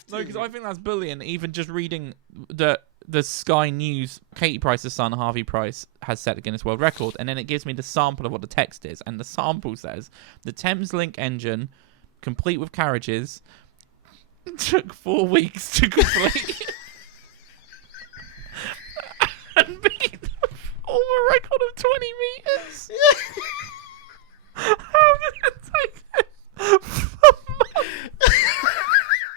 have to. No, because I think that's bullying. Even just reading the Sky News, Katie Price's son, Harvey Price, has set a Guinness World Record, and then it gives me the sample of what the text is, and the sample says, the Thames Link engine, complete with carriages, took 4 weeks to complete. And beat the former record of 20 meters. How did it take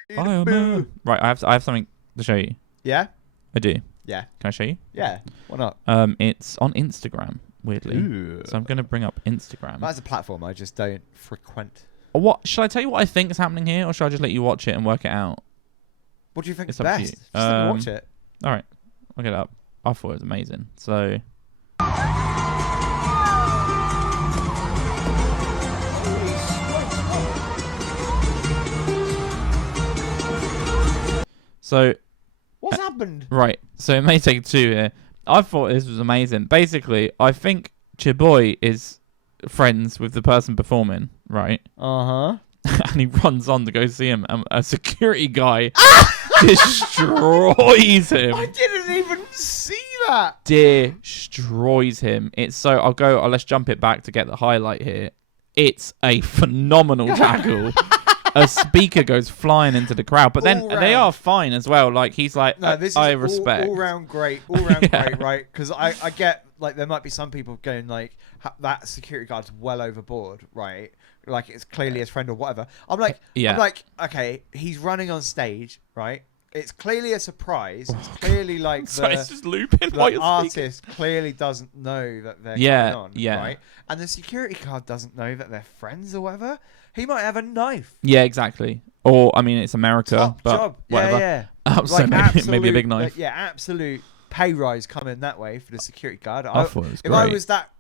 it? Right, I have something to show you. Yeah? I do. Yeah. Can I show you? Yeah. Why not? It's on Instagram, weirdly. Ooh. So I'm going to bring up Instagram. That's a platform I just don't frequent. What should I tell you what I think is happening here, or should I just let you watch it and work it out? What do you think is It's up to best? you. Just let me watch it. All right, I'll get it up. I thought it was amazing. So What's happened? Right, so it may take 2 here. I thought this was amazing. Basically, I think Chiboy is friends with the person performing, right? Uh-huh. And he runs on to go see him, and a security guy destroys him. I didn't even see that. Destroys him. It's so let's jump it back to get the highlight here. It's a phenomenal tackle. A speaker goes flying into the crowd, but then they are fine as well. Like, he's like, no, this I is respect. all round great, great, right? Because I get, like, there might be some people going, like, that security guard's well overboard, right? Like, it's clearly his friend or whatever. I'm like, okay, he's running on stage, right? It's clearly a surprise. It's clearly like it's just looping while the you're artist speaking. clearly doesn't know that they're going on, yeah. right? And the security guard doesn't know that they're friends or whatever. He might have a knife. Yeah, exactly. Or, I mean, it's America, Top but job. whatever. Yeah. So maybe a big knife. Absolute pay rise coming that way for the security guard. I thought it was great.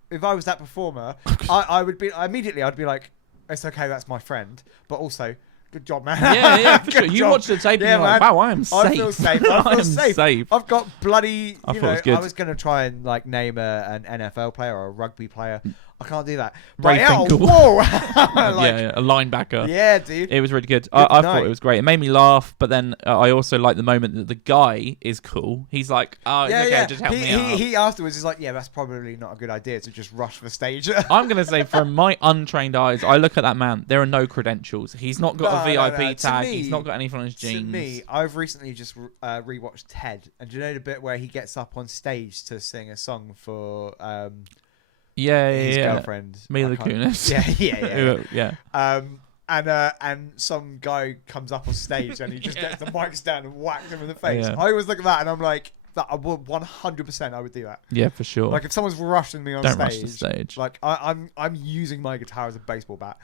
If I was that performer, I'd be like, it's okay, that's my friend, but also, good job, man. Yeah, for sure. You watch the tape and you're like, wow, I am safe. I feel safe. I feel safe. I've got bloody, I was going to try and like name an NFL player or a rugby player. I can't do that. Ray Finkel. Whoa. A linebacker. Yeah, dude. It was really good. I thought it was great. It made me laugh, but then I also like the moment that the guy is cool. He's like, oh, it's okay, just help me out. He afterwards is like, yeah, that's probably not a good idea to just rush the stage. I'm going to say, from my untrained eyes, I look at that man, there are no credentials. He's not got a VIP tag. He's not got anything on his jeans. To me, I've recently just rewatched Ted. And do you know the bit where he gets up on stage to sing a song for... his girlfriend, Mila Kunis. Yeah. And some guy comes up on stage and he just gets the mics down and whacks him in the face. I always look at that and I'm like, that I would 100% I would do that. Yeah, for sure. Like, if someone's rushing me on Don't stage, rush the stage. like I'm using my guitar as a baseball bat.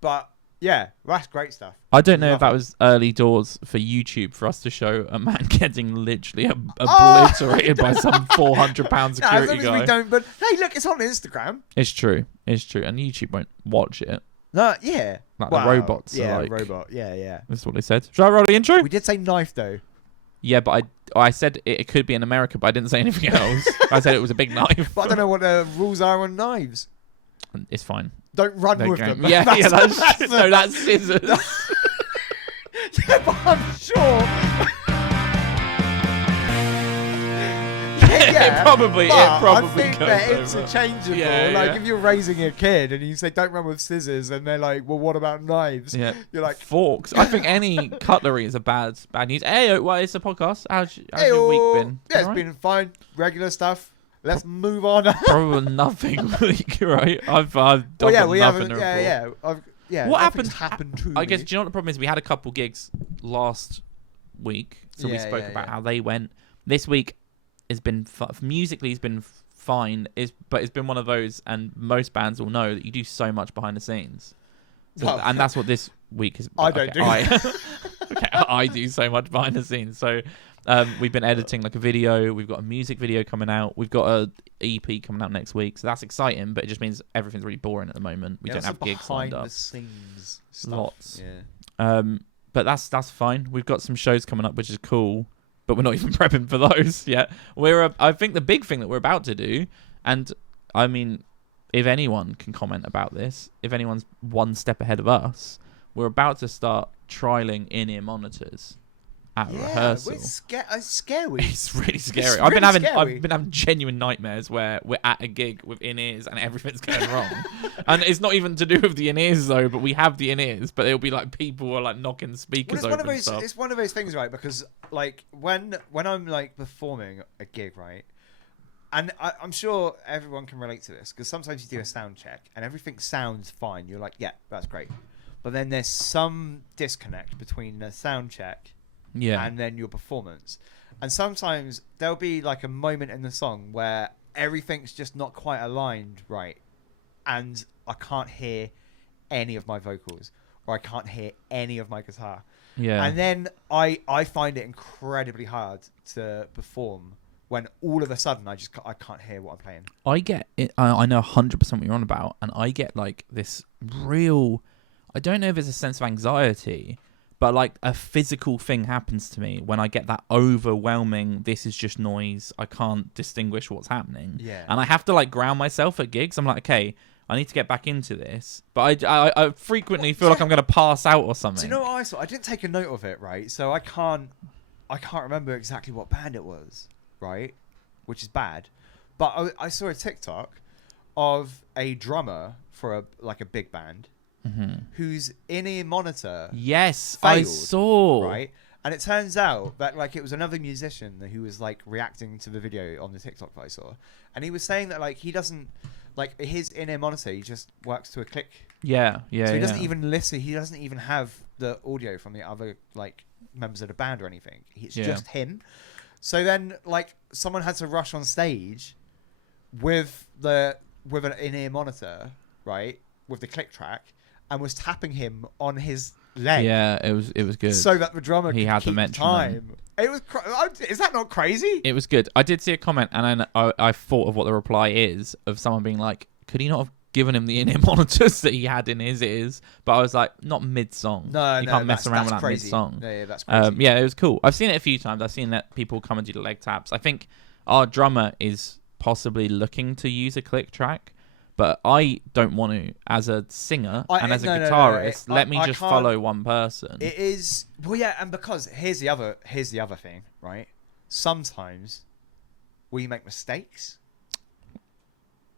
But yeah, that's great stuff. I don't know if that was early doors for YouTube for us to show a man getting literally obliterated by some 400-pound security as long as guy. we don't, but hey, look, it's on Instagram. It's true, and YouTube won't watch it. No, yeah. Like the robots. Yeah, are like, robot. Yeah. That's what they said. Should I roll the intro? We did say knife though. Yeah, but I said it could be in America, but I didn't say anything else. I said it was a big knife. But I don't know what the rules are on knives. It's fine. Don't run with them. Yeah, that's scissors. Yeah, but I'm sure. It probably I think goes they're over. interchangeable. Yeah. If you're raising a kid and you say don't run with scissors, and they're like, well, what about knives? Yeah, you're like forks. I think any cutlery is a bad news. Hey, well, it's a podcast. How's your week been? Yeah, it's been fine. Regular stuff. Let's move on. Probably nothing week, right? I've done nothing to report. What happened to I guess, do you know what the problem is? We had a couple gigs last week, so we spoke about how they went. This week has been musically has been fine, but it's been one of those, and most bands will know that you do so much behind the scenes. So, and that's what this week is. I don't do. I do so much behind the scenes. So we've been editing like a video. We've got a music video coming out. We've got a EP coming out next week. So that's exciting, but it just means everything's really boring at the moment. We don't have gigs lined up. Behind the scenes stuff. Lots. Yeah. But that's fine. We've got some shows coming up, which is cool. But we're not even prepping for those yet. I think the big thing that we're about to do, and I mean, if anyone can comment about this, if anyone's one step ahead of us, we're about to start trialing in-ear monitors at rehearsal. It's scary. It's really scary. It's I've really been having genuine nightmares where we're at a gig with in-ears and everything's going wrong. And it's not even to do with the in-ears though, but we have the in-ears, but it'll be like people are like knocking speakers over and stuff. It's one of those things, right? Because like when I'm like performing a gig, right? And I'm sure everyone can relate to this, because sometimes you do a sound check and everything sounds fine. You're like, yeah, that's great. But then there's some disconnect between the sound check and then your performance. And sometimes there'll be like a moment in the song where everything's just not quite aligned right, and I can't hear any of my vocals, or I can't hear any of my guitar. Yeah. And then I find it incredibly hard to perform when all of a sudden I can't hear what I'm playing. I get it. I know 100% what you're on about, and I get like this real, I don't know if it's a sense of anxiety, but like a physical thing happens to me when I get that overwhelming, this is just noise, I can't distinguish what's happening. Yeah. And I have to like ground myself at gigs. I'm like, okay, I need to get back into this. But I frequently feel like I'm going to pass out or something. Do you know what I saw? I didn't take a note of it, right? So I can't remember exactly what band it was, right? Which is bad. But I saw a TikTok of a drummer for a big band. Mm-hmm. Whose in-ear monitor failed, I saw, right? And it turns out that like it was another musician who was like reacting to the video on the TikTok that I saw, and he was saying that like he doesn't like his in-ear monitor, he just works to a click. Yeah. So he doesn't even listen. He doesn't even have the audio from the other like members of the band or anything. It's just him. So then like someone had to rush on stage with an in-ear monitor, right, with the click track, and was tapping him on his leg. Yeah, it was good. So that the drummer could had keep to mention time. It was. Is that not crazy? It was good. I did see a comment, and then I thought of what the reply is of someone being like, "Could he not have given him the in-ear monitors that he had in his ears?" But I was like, not mid-song. No, you can't mess around with that mid-song. Yeah, that's crazy. Yeah, it was cool. I've seen it a few times. I've seen that people come and do the leg taps. I think our drummer is possibly looking to use a click track. But I don't want to, as a singer and as a guitarist, let me just follow one person. It is, well, yeah, and because here's the other thing, right? Sometimes we make mistakes,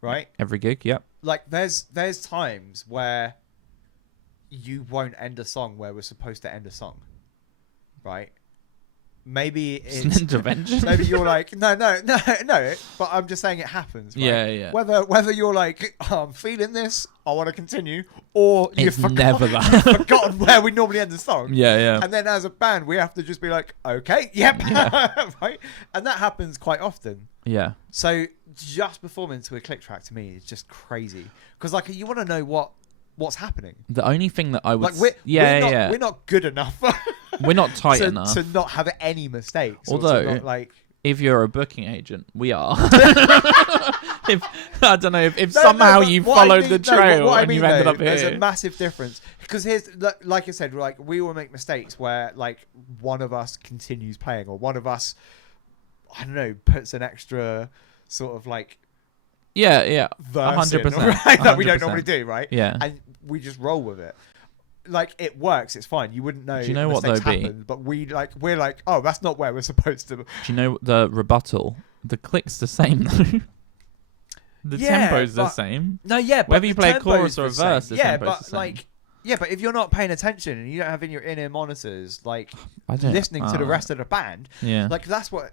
right? Every gig, yep. Like there's times where you won't end a song where we're supposed to end a song, right? Maybe it's an intervention. Maybe you're like, no. But I'm just saying it happens. Right? Yeah. Whether you're like, oh, I'm feeling this, I want to continue, or you've forgotten where we normally end the song. Yeah. And then as a band, we have to just be like, okay, yep, right. And that happens quite often. Yeah. So just performing to a click track to me is just crazy, because like you want to know what's happening. The only thing that I would we're not good enough. We're not tight enough to not have any mistakes. Although, if you're a booking agent, we are. I don't know if somehow you followed the trail and you ended up here. There's a massive difference, because here's like I said, like we will make mistakes where like one of us continues playing, or one of us, I don't know, puts an extra sort of like. Yeah, 100%, right? That we don't normally do, right? Yeah, and we just roll with it. Like it works, it's fine. You wouldn't know. Do you know what they'll be? But we're like, oh, that's not where we're supposed to. Do you know the rebuttal? The click's the same though. The tempo's the same. No, yeah, but whether you play a chorus or a verse, the tempo's the same. Like, yeah, but if you're not paying attention and you don't have in your in-ear monitors, like listening to the rest of the band, like that's what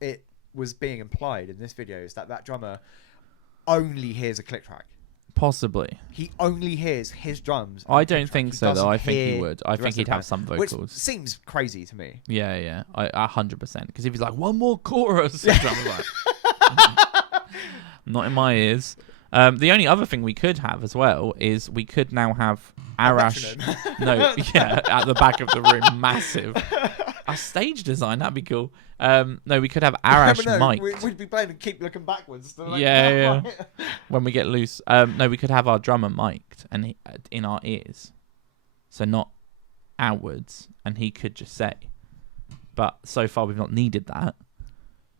it was being implied in this video, is that drummer only hears a click track. Possibly. He only hears his drums. I don't think so, though. I think he would. I think he'd have some vocals. Which seems crazy to me. Yeah. 100%. Because if he's like, one more chorus, I'm like, not in my ears. The only other thing we could have as well is we could now have Arash. At the back of the room, massive. A stage design, that'd be cool. No, we could have Arash mic'd. We'd be playing and keep looking backwards. Like, yeah. When we get loose. No, we could have our drummer mic'd and in our ears, so not outwards, and he could just say. But so far we've not needed that.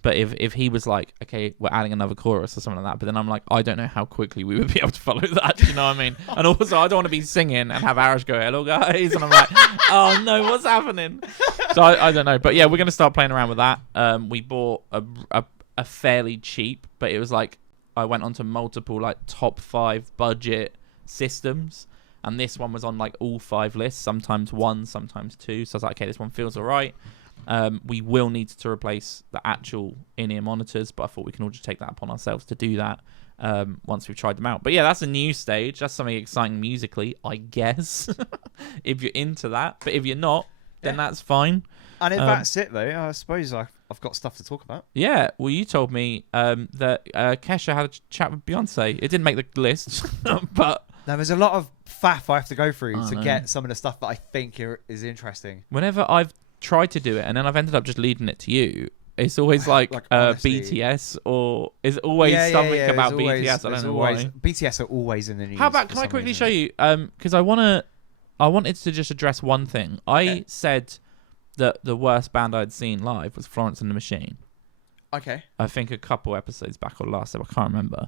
But if he was like, okay, we're adding another chorus or something like that, but then I'm like, I don't know how quickly we would be able to follow that. Do you know what I mean? And also, I don't want to be singing and have Arash go, hello, guys. And I'm like, oh, no, what's happening? So I don't know. But yeah, we're going to start playing around with that. We bought a fairly cheap, but it was like, I went onto multiple like top 5 budget systems. And this one was on like all 5 lists, sometimes 1, sometimes 2. So I was like, okay, this one feels all right. We will need to replace the actual in-ear monitors, but I thought we can all just take that upon ourselves to do that once we've tried them out. But yeah, that's a new stage. That's something exciting musically, I guess, if you're into that. But if you're not, then that's fine. And if that's it, though, I suppose I've got stuff to talk about. Yeah, well, you told me that Kesha had a chat with Beyonce. It didn't make the list, but... Now, there's a lot of faff I have to go through to get some of the stuff that I think is interesting. Whenever I've tried to do it and then I've ended up just leading it to you, it's always like BTS or is always something about BTS. I don't know why. BTS are always in the news. How about, can I quickly show you? Because I wanted to just address one thing. I said that the worst band I'd seen live was Florence and the Machine. Okay. I think a couple episodes back or last, I can't remember.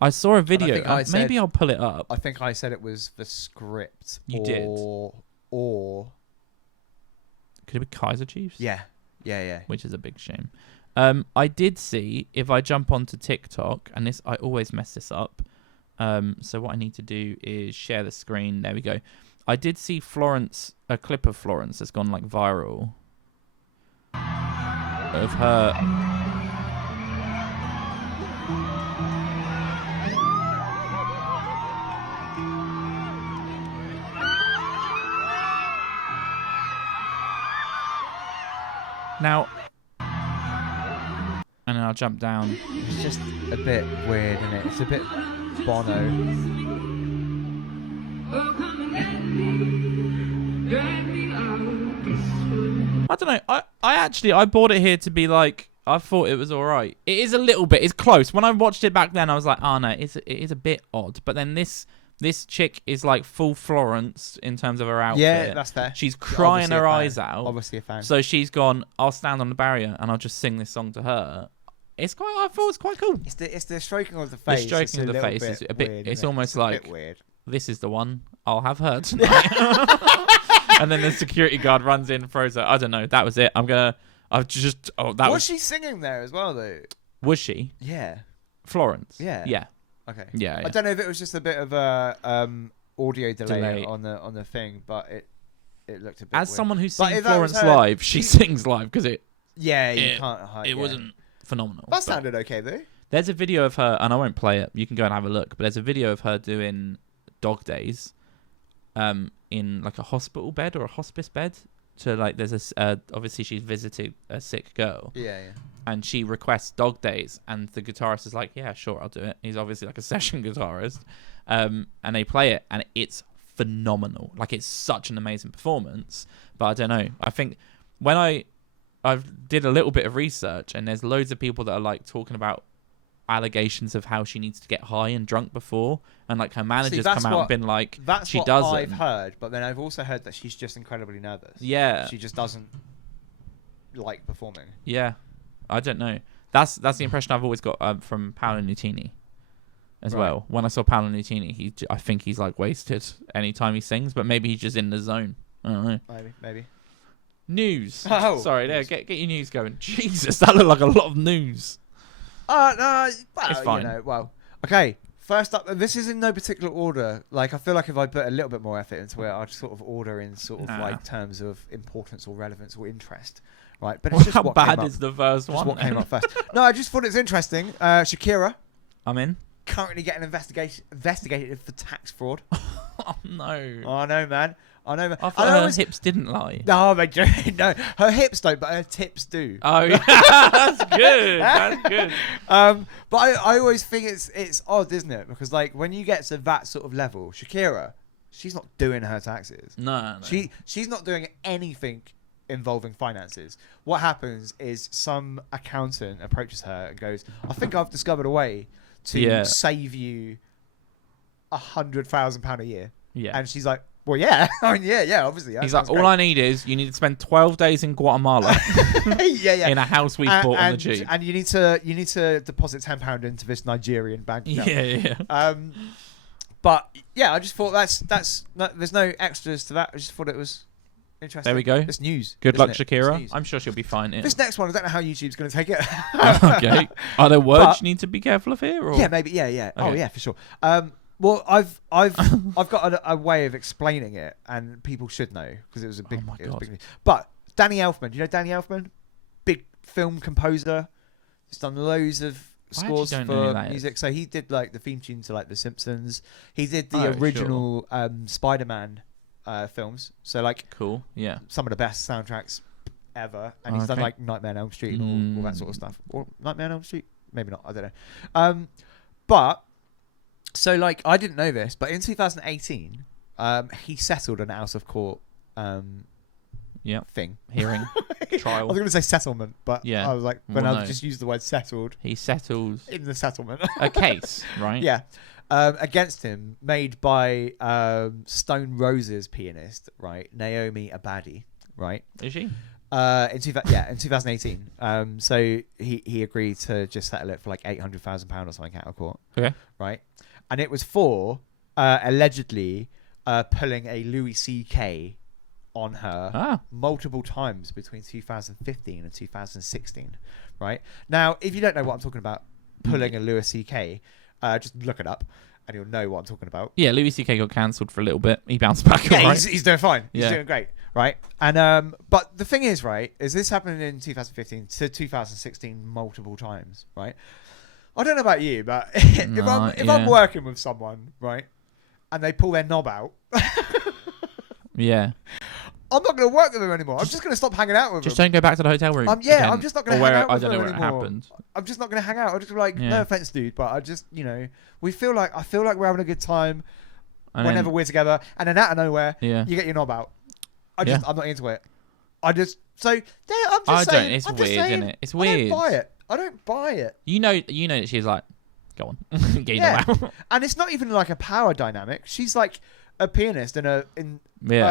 I saw a video. Maybe I'll pull it up. I think I said it was the script. You did. Or could it be Kaiser Chiefs? Yeah. Which is a big shame. I did see, if I jump onto TikTok, and I always mess this up. So what I need to do is share the screen. There we go. I did see Florence, a clip of Florence that's gone like viral. Of her. Now, and then I'll jump down. It's just a bit weird, isn't it? It's a bit Bono. I don't know. I bought it here to be like, I thought it was all right. It is a little bit. It's close. When I watched it back then, I was like, oh no, it is a bit odd. But then this chick is like full Florence in terms of her outfit. Yeah, that's fair. She's crying her eyes out. Obviously a fan. So she's gone, I'll stand on the barrier and I'll just sing this song to her. I thought it's quite cool. It's the stroking of the face. The stroking of the face is a bit weird, it's almost like, weird. This is the one. I'll have her tonight. And then the security guard runs in, throws her. I don't know. That was it. Was she singing there as well, though? Was she? Yeah. Florence? Yeah. Yeah. Okay. Yeah. I don't know if it was just a bit of a audio delay on the thing, but it looked a bit. As weird. Someone who's seen Florence live, she sings live because it. Yeah, you can't hide. It wasn't phenomenal. That sounded okay though. There's a video of her, and I won't play it. You can go and have a look. But there's a video of her doing dog days, in like a hospital bed or a hospice bed. So like, there's obviously she's visited a sick girl. Yeah. And she requests dog days, and the guitarist is like, yeah, sure, I'll do it. He's obviously like a session guitarist. And they play it, and it's phenomenal. Like, it's such an amazing performance. But I don't know. I think when I did a little bit of research, and there's loads of people that are like talking about allegations of how she needs to get high and drunk before, and like her manager's come out and been like, she doesn't. That's what I've heard, but then I've also heard that she's just incredibly nervous. Yeah. She just doesn't like performing. Yeah. I don't know. That's the impression I've always got from Paolo Nutini as well. When I saw Paolo Nutini, I think he's like wasted anytime he sings, but maybe he's just in the zone. I don't know. Maybe. News. Oh, sorry, there. Get your news going. Jesus, that looked like a lot of news. No, well, it's fine. Okay. First up, this is in no particular order. Like, I feel like if I put a little bit more effort into it, I'd sort of order in sort of like terms of importance or relevance or interest. Right, but it's just how bad is the first one? What came up first? No, I just thought it's interesting. Shakira. I'm in. Currently getting investigated for tax fraud. Oh no! I know, man. I thought her hips didn't lie. No, no, her hips don't, but her tips do. Oh, yeah. That's good. That's good. But I always think it's odd, isn't it? Because like when you get to that sort of level, Shakira, she's not doing her taxes. No. She's not doing anything involving finances. What happens is some accountant approaches her and goes, I think I've discovered a way to save you £100,000 a year. Yeah. And she's like, Well, yeah. I mean, yeah, obviously. He's like, all I need is you need to spend 12 days in Guatemala. yeah. In a house we bought on the cheap. And you need to deposit £10 into this Nigerian bank account. Yeah. But yeah, I just thought there's no extras to that. I just thought it was interesting. There we go. It's news. Good luck, Shakira. I'm sure she'll be fine. This next one, I don't know how YouTube's going to take it. Okay. Are there words you need to be careful of here? Or? Yeah, maybe. Yeah. Okay. Oh, yeah, for sure. Well, I've got a way of explaining it, and people should know because it was a big. Oh my God. Big news. But Danny Elfman, do you know Danny Elfman? Big film composer. He's done loads of scores for music. So he did like the theme tune to like The Simpsons. He did the original Spider-Man films. So like, cool. Yeah. Some of the best soundtracks ever, and he's done like Nightmare on Elm Street and all that sort of stuff. Or Nightmare on Elm Street, maybe not. I don't know. But. So, like, I didn't know this, but in 2018, he settled an out of court thing. Hearing. Trial. I was going to say settlement, but I was like, I've just used the word settled. He settled. In the settlement. A case, right? Yeah. Against him, made by Stone Roses pianist, right? Naomi Abadi, right? Is she? In 2018. So he agreed to just settle it for like £800,000 or something out of court. Okay. Right. And it was for allegedly pulling a Louis C.K. on her multiple times between 2015 and 2016. Right. Now, if you don't know what I'm talking about, pulling a Louis C.K., just look it up and you'll know what I'm talking about. Yeah, Louis C.K. got cancelled for a little bit. He bounced back. Yeah, right? he's doing fine. He's doing great. Right. And but the thing is, right, is this happened in 2015 to 2016 multiple times, right? I don't know about you, but if I'm working with someone, right, and they pull their knob out, yeah, I'm not going to work with them anymore. I'm just going to stop hanging out with them. Just don't go back to the hotel room. I'm just not going to hang out with them anymore. I don't know where it happened. I'm just not going to hang out. I'm just be like, no offense, dude, but I just, I feel like we're having a good time whenever we're together, and then out of nowhere, you get your knob out. I'm not into it. I'm just saying. It's weird, isn't it? It's weird. I don't buy it. You know that she's like, go on, get your knob out. And it's not even like a power dynamic. She's like a pianist in a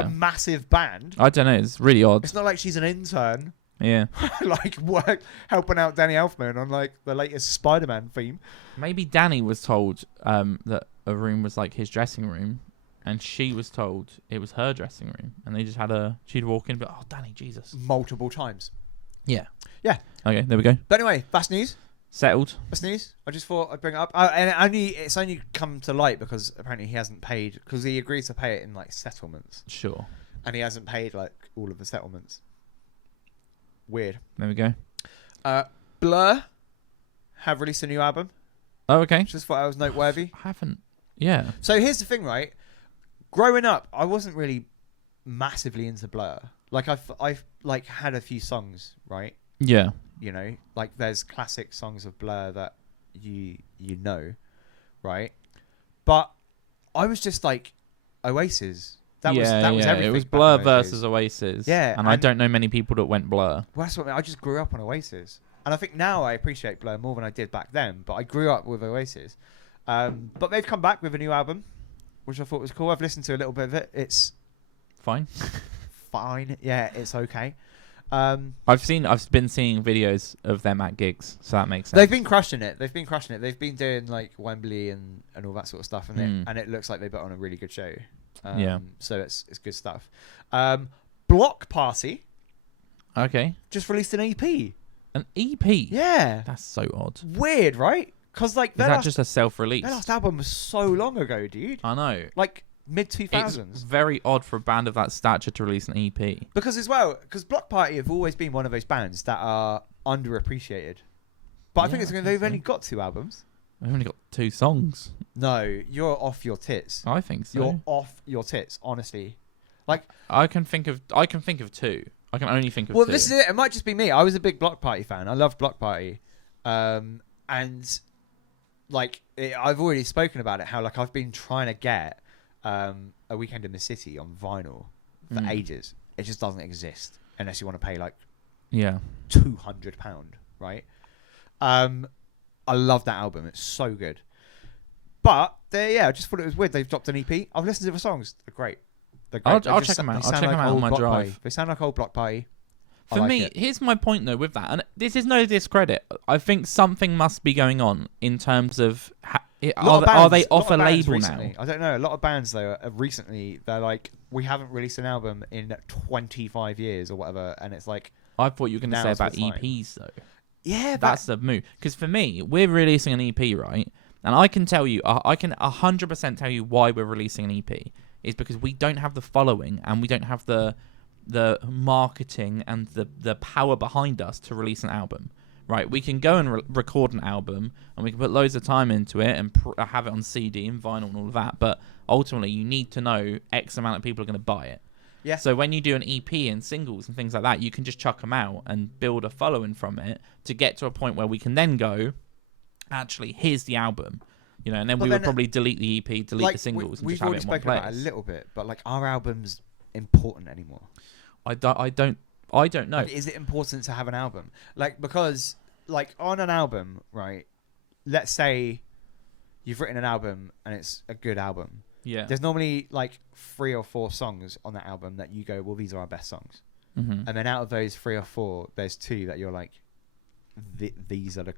massive band. I don't know. It's really odd. It's not like she's an intern. Yeah. Like helping out Danny Elfman on like the latest Spider-Man theme. Maybe Danny was told that a room was like his dressing room, and she was told it was her dressing room, and they just had she'd walk in, but Danny, Jesus, multiple times. Yeah. Yeah. Okay, there we go. But anyway, that's news. Settled. That's news. I just thought I'd bring it up. And it's only come to light because apparently he hasn't paid, because he agreed to pay it in like settlements. Sure. And he hasn't paid like all of the settlements. Weird. There we go. Blur have released a new album. Oh, okay. Just thought I was noteworthy. I haven't. Yeah. So here's the thing, right? Growing up, I wasn't really massively into Blur. Like I've like had a few songs, right? Yeah. Like there's classic songs of Blur that you know, right? But I was just like Oasis. That was everything. It was Blur versus Oasis. Yeah. And I don't know many people that went Blur. Well, that's what I just grew up on Oasis. And I think now I appreciate Blur more than I did back then, but I grew up with Oasis. But they've come back with a new album, which I thought was cool. I've listened to a little bit of it. It's fine. Fine. Yeah, it's okay. I've been seeing videos of them at gigs, so that makes sense. They've been crushing it. They've been doing like Wembley and all that sort of stuff, and it looks like they put on a really good show. So it's good stuff. Block Party. Okay. Just released an EP. An EP. Yeah. That's so odd. Weird, right? Because like is that just a self-release? Their last album was so long ago, dude. I know. Like mid-2000s. It's very odd for a band of that stature to release an EP. Because Block Party have always been one of those bands that are underappreciated. But I think they've only got 2 albums. They've only got 2 songs. No, you're off your tits. I think so. You're off your tits, honestly. Like I can think of 2. I can only think of 2. Well, this is it. It might just be me. I was a big Block Party fan. I love Block Party. And like I've already spoken about it, how like I've been trying to get A Weekend in the City on vinyl for ages. It just doesn't exist unless you want to pay like £200, right? I love that album. It's so good. But I just thought it was weird. They've dropped an EP. I've listened to the songs. They're great. I'll check them out. I'll check them out on my drive. They sound like old Block Party. For me, here's my point though with that, and this is no discredit. I think something must be going on in terms of are they off a label recently. now? I don't know. A lot of bands though recently they're like, we haven't released an album in 25 years or whatever, and it's like, I thought you were going to say about EPs though. Yeah, that's the move. Because for me, we're releasing an EP, right? And I can tell you, I can 100% tell you why we're releasing an EP. Is because we don't have the following and we don't have the marketing and the power behind us to release an album, right? We can go and record an album and we can put loads of time into it and have it on CD and vinyl and all of that, but ultimately you need to know X amount of people are going to buy it. Yeah. So when you do an EP and singles and things like that, you can just chuck them out and build a following from it to get to a point where we can then go, actually, here's the album. You know, and then we would probably delete the EP, delete the singles, and just have it in one place. We've already spoken about it a little bit, but like, are albums important anymore? I don't know. Like, is it important to have an album? Like, because like on an album, right? Let's say you've written an album and it's a good album. Yeah. There's normally like 3 or 4 songs on that album that you go, well, these are our best songs. Mm-hmm. And then out of those 3 or 4, there's 2 that you're like, these are the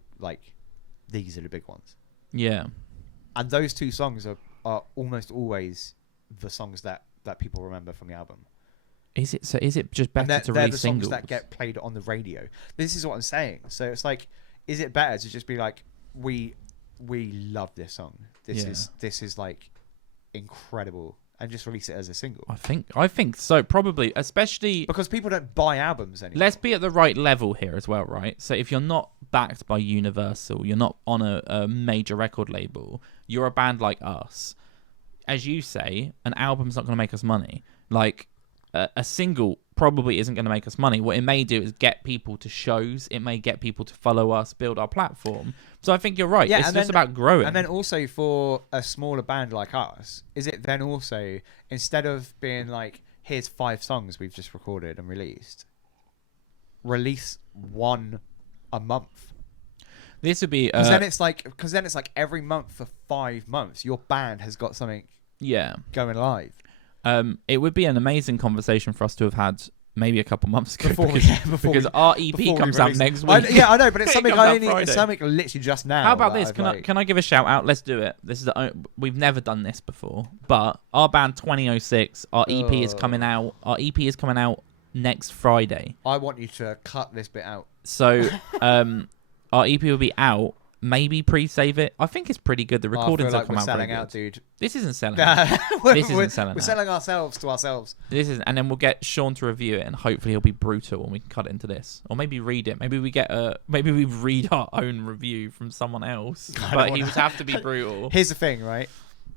big ones. Yeah. And those 2 songs are almost always the songs that people remember from the album. Is it? So is it just better to release singles? They're the songs that get played on the radio. This is what I'm saying. So it's like, is it better to just be like, we love this song. This is like incredible, and just release it as a single? I think so, probably, especially because people don't buy albums anymore. Let's be at the right level here as well, right? So if you're not backed by Universal, you're not on a major record label, you're a band like us. As you say, an album's not going to make us money. Like, a single probably isn't going to make us money. What it may do is get people to shows. It may get people to follow us, build our platform. So I think you're right. It's just about growing. And then also for a smaller band like us, is it then also, instead of being like, here's 5 songs we've just recorded and released, release 1 a month? This would be because then it's like every month for 5 months, your band has got something going live. It would be an amazing conversation for us to have had maybe a couple months ago because our EP comes out next week. I know, but it's something it's something literally just now. How about this? Can I give a shout out? Let's do it. This is we've never done this before, but our band 2006, our EP is coming out. Our EP is coming out next Friday. I want you to cut this bit out. So, our EP will be out. Maybe pre-save it. I think it's pretty good. The recordings have come out. We're selling out, dude. This isn't selling out. This isn't selling out. We're selling ourselves to ourselves. And then we'll get Sean to review it, and hopefully he'll be brutal, and we can cut it into this, or maybe read it. Maybe we read our own review from someone else, but he would have to be brutal. Here's the thing, right?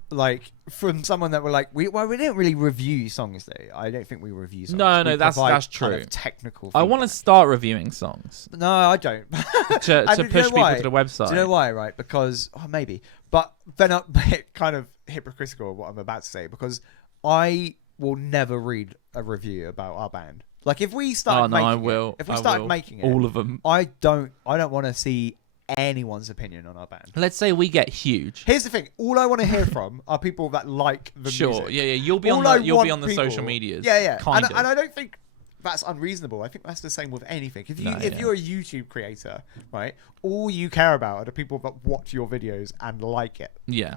Like, from someone that were like, we didn't really review songs though. I don't think we review songs. No, that's true. Kind of technical. I want to start reviewing songs. No, I don't. to push people to the website. Do you know why? Right? Because maybe, but then it kind of hypocritical what I'm about to say, because I will never read a review about our band. Like, if we start making it, all of them. I don't want to see anyone's opinion on our band. Let's say we get huge. Here's the thing: all I want to hear from are people that like the music. Yeah. You'll be on the social medias. Yeah. And I don't think that's unreasonable. I think that's the same with anything. If you're a YouTube creator, right, all you care about are the people that watch your videos and like it. Yeah.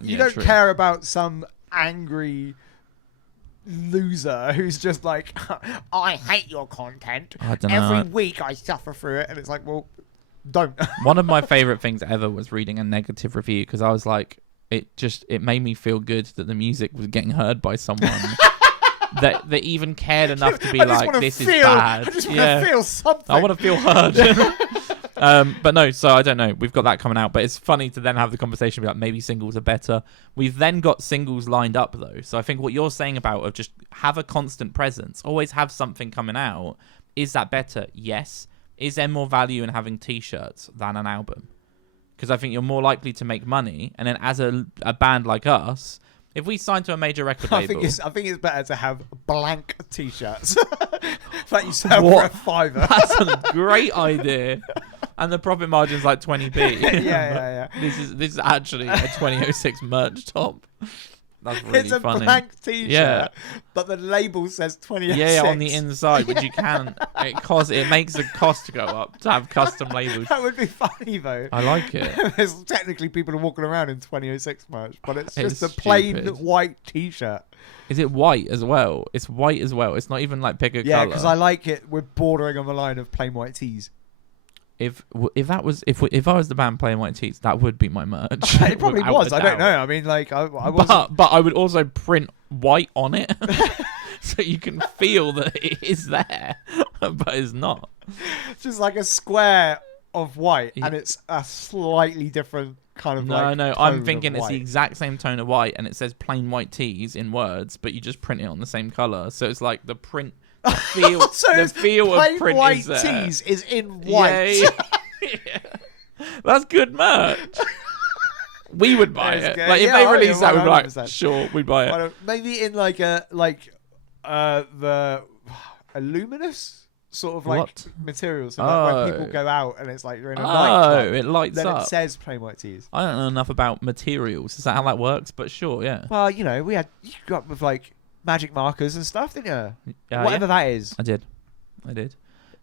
You don't care about some angry loser who's just like, I hate your content. I don't know. Every week I suffer through it, and it's like, well, don't. One of my favorite things ever was reading a negative review, because I was like, it made me feel good that the music was getting heard by someone that even cared enough to be like, this is bad. I just want to feel something. I want to feel heard. But no, so I don't know. We've got that coming out, but it's funny to then have the conversation about maybe singles are better. We've then got singles lined up though. So I think what you're saying about of just have a constant presence, always have something coming out, is that better? Yes. Is there more value in having T-shirts than an album? Because I think you're more likely to make money. And then as a band like us, if we sign to a major record label... I think it's better to have blank T-shirts that you sell for $5. That's a great idea. And the profit margin's like 20p. Yeah. This is actually a 2006 merch top. That's really it's a funny. blank T-shirt, Yeah. but the label says 2006. Yeah, on the inside, which you can. It makes the cost go up to have custom labels. That would be funny though. I like it. There's technically people walking around in 2006 merch, but it's just a stupid. plain white T-shirt. Is it white as well? It's white as well. It's not even like pick a color. Yeah, because I like it. We're bordering on the line of plain white tees. If I was the band Plain White Tees, that would be my merch. It probably was. I don't know. I mean, like I wasn't. But I would also print white on it, so you can feel that it is there, but it's not. It's just like a square of white, and it's a slightly different kind of. No. I'm thinking it's the exact same tone of white, and it says Plain White Tees in words, but you just print it on the same color. So it's like the print. The feel of print white is there. tees is in white. Yeah. That's good merch. We would buy it. Good. Like if they release that, we'd be like, sure, we'd buy it. Maybe in like the luminous sort of like materials. So like when people go out and it's like you're in a nightclub, it lights then up. It says Plain White Tees. I don't know enough about materials. Is that how that works? But sure, yeah. Well, you got up with like magic markers and stuff, didn't you? Whatever that is. I did.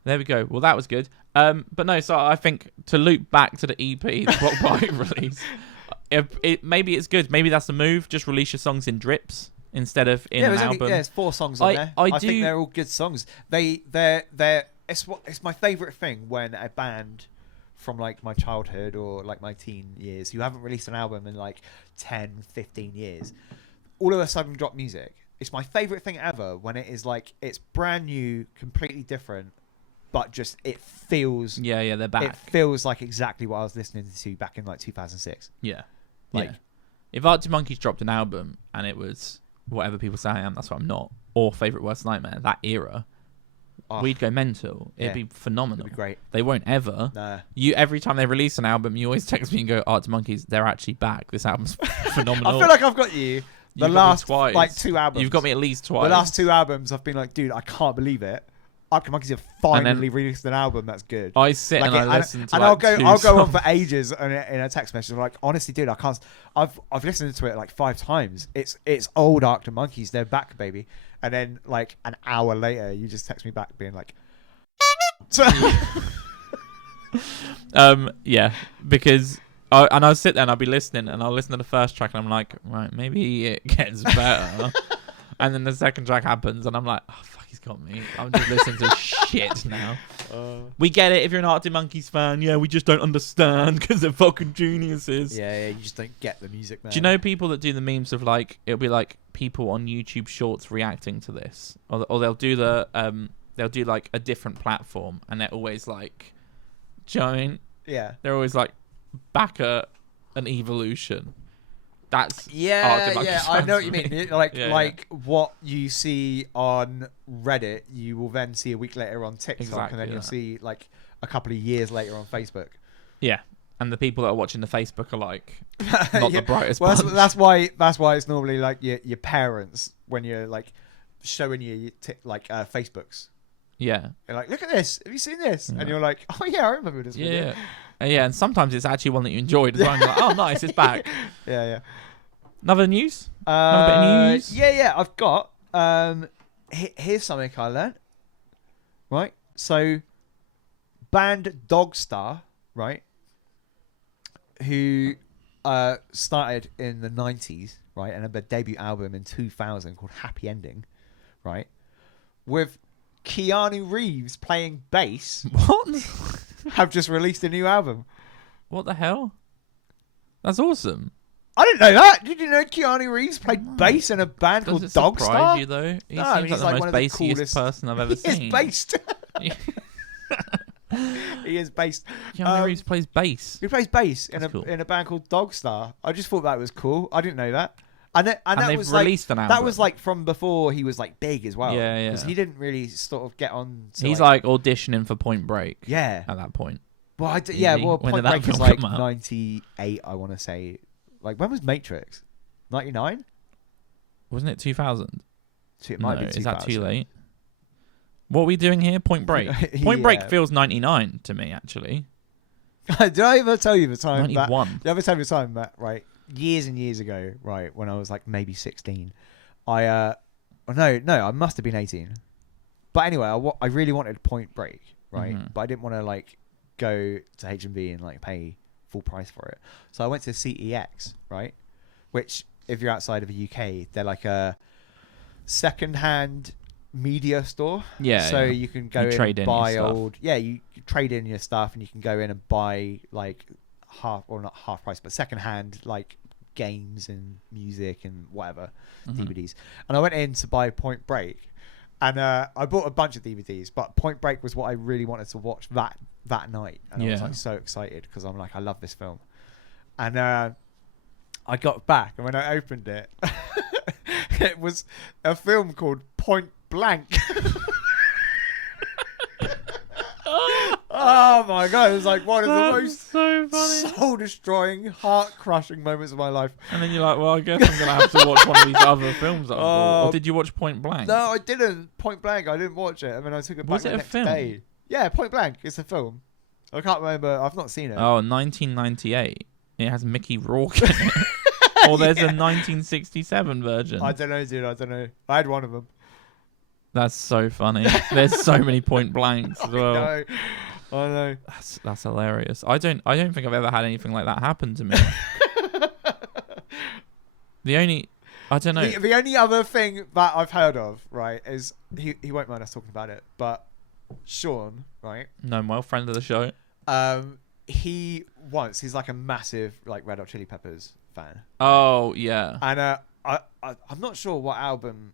There we go. Well, that was good. But no, so I think to loop back to the EP, the Block Party release, maybe it's good. Maybe that's the move. Just release your songs in drips instead of in an album. There's 4 songs on there. I think they're all good songs. It's my favourite thing when a band from like my childhood or like my teen years who haven't released an album in like 10, 15 years, all of a sudden drop music. It's my favourite thing ever when it is like it's brand new, completely different, but just it feels they're back. It feels like exactly what I was listening to back in like 2006. Yeah, like if Arctic Monkeys dropped an album and it was Whatever People Say I Am, That's What I'm Not, or Favourite Worst Nightmare, that era, we'd go mental. It'd be phenomenal. It'd be great. They won't ever. Nah. Every time they release an album, you always text me and go, Arctic Monkeys, they're actually back. This album's phenomenal. I feel like I've got you. The last like 2 albums. You've got me at least twice. The last 2 albums, I've been like, dude, I can't believe it. Arctic Monkeys have finally released an album that's good. I sit and I listen to I'll go on for ages in a text message. I'm like, honestly, dude, I can't. I've listened to it like 5 times. It's old Arctic Monkeys. They're back, baby. And then like an hour later, you just text me back being like, yeah, because. I'll sit there and I'll be listening and I'll listen to the first track and I'm like, right, maybe it gets better. And then the second track happens and I'm like, oh, fuck, he's got me. I'm just listening to shit now. We get it if you're an Arctic Monkeys fan. Yeah, we just don't understand because they're fucking geniuses. Yeah, you just don't get the music, man. Do you know people that do the memes of like, it'll be like people on YouTube Shorts reacting to this? Or they'll do they'll do like a different platform and they're always like, do you know what I mean? Yeah. They're always like, back at an evolution. That's I know what you mean. Like what you see on Reddit, you will then see a week later on TikTok, and then you'll see like a couple of years later on Facebook. Yeah, and the people that are watching the Facebook are like not the brightest. Well, that's why it's normally like your parents when you're like showing you Facebooks. Yeah, they're like, look at this. Have you seen this? Yeah. And you're like, oh yeah, I remember this video. Yeah, and sometimes it's actually one that you enjoyed as well. And you're like, oh, nice, it's back. Yeah. Another news? Another bit of news? Yeah, I've got. Here's something I learned. Right? So, band Dogstar, right? Who started in the 90s, right? And had their debut album in 2000 called Happy Ending, right? With Keanu Reeves playing bass. What? Have just released a new album. What the hell? That's awesome. I didn't know that. Did you know Keanu Reeves played bass in a band called Dogstar? Does it surprise you though? He seems he's like the one most of the coolest person I've ever seen. He is based. He is based. Keanu Reeves plays bass. He plays bass in a band called Dogstar. I just thought that was cool. I didn't know that. And that was released an album. That was like from before he was like big as well. Yeah. Because he didn't really sort of get on. He's like auditioning for Point Break. Yeah. At that point. Well, Point Break is like 98, I want to say. Like, when was Matrix? 99? Wasn't it 2000? It might be 2000. Is that too late? What are we doing here? Point Break. Point Break feels 99 to me, actually. Did I ever tell you the time 91. did I ever tell you the time that, right? years and years ago, right, when I was like maybe 16, I must have been 18. But anyway, I really wanted Point Break, right? Mm-hmm. But I didn't want to like go to HMV and like pay full price for it. So I went to CEX, right? Which, if you're outside of the UK, they're like a second-hand media store. Yeah. So you can go in and buy old. Yeah, you trade in your stuff, and you can go in and buy like not half price, but second-hand like games and music and whatever, DVDs. And I went in to buy Point Break, and I bought a bunch of DVDs, but Point Break was what I really wanted to watch that night, and I was like so excited because I'm like, I love this film. And I got back, and when I opened it, it was a film called Point Blank. Oh my god, it was like one of the most soul-destroying, heart-crushing moments of my life. And then you're like, well, I guess I'm going to have to watch one of these other films that I bought. Or did you watch Point Blank? No, I didn't. Point Blank, I didn't watch it. I mean, I took it back the next day. Yeah, Point Blank, it's a film. I can't remember. I've not seen it. Oh, 1998. It has Mickey Rourke in it. Or there's a 1967 version. I don't know, dude. I don't know. I had one of them. That's so funny. There's so many Point Blanks as well. I know. That's hilarious. I don't think I've ever had anything like that happen to me. I don't know. The only other thing that I've heard of, right, is he won't mind us talking about it, but Sean, right? No, my friend of the show. He's like a massive like Red Hot Chili Peppers fan. Oh yeah. And I'm not sure what album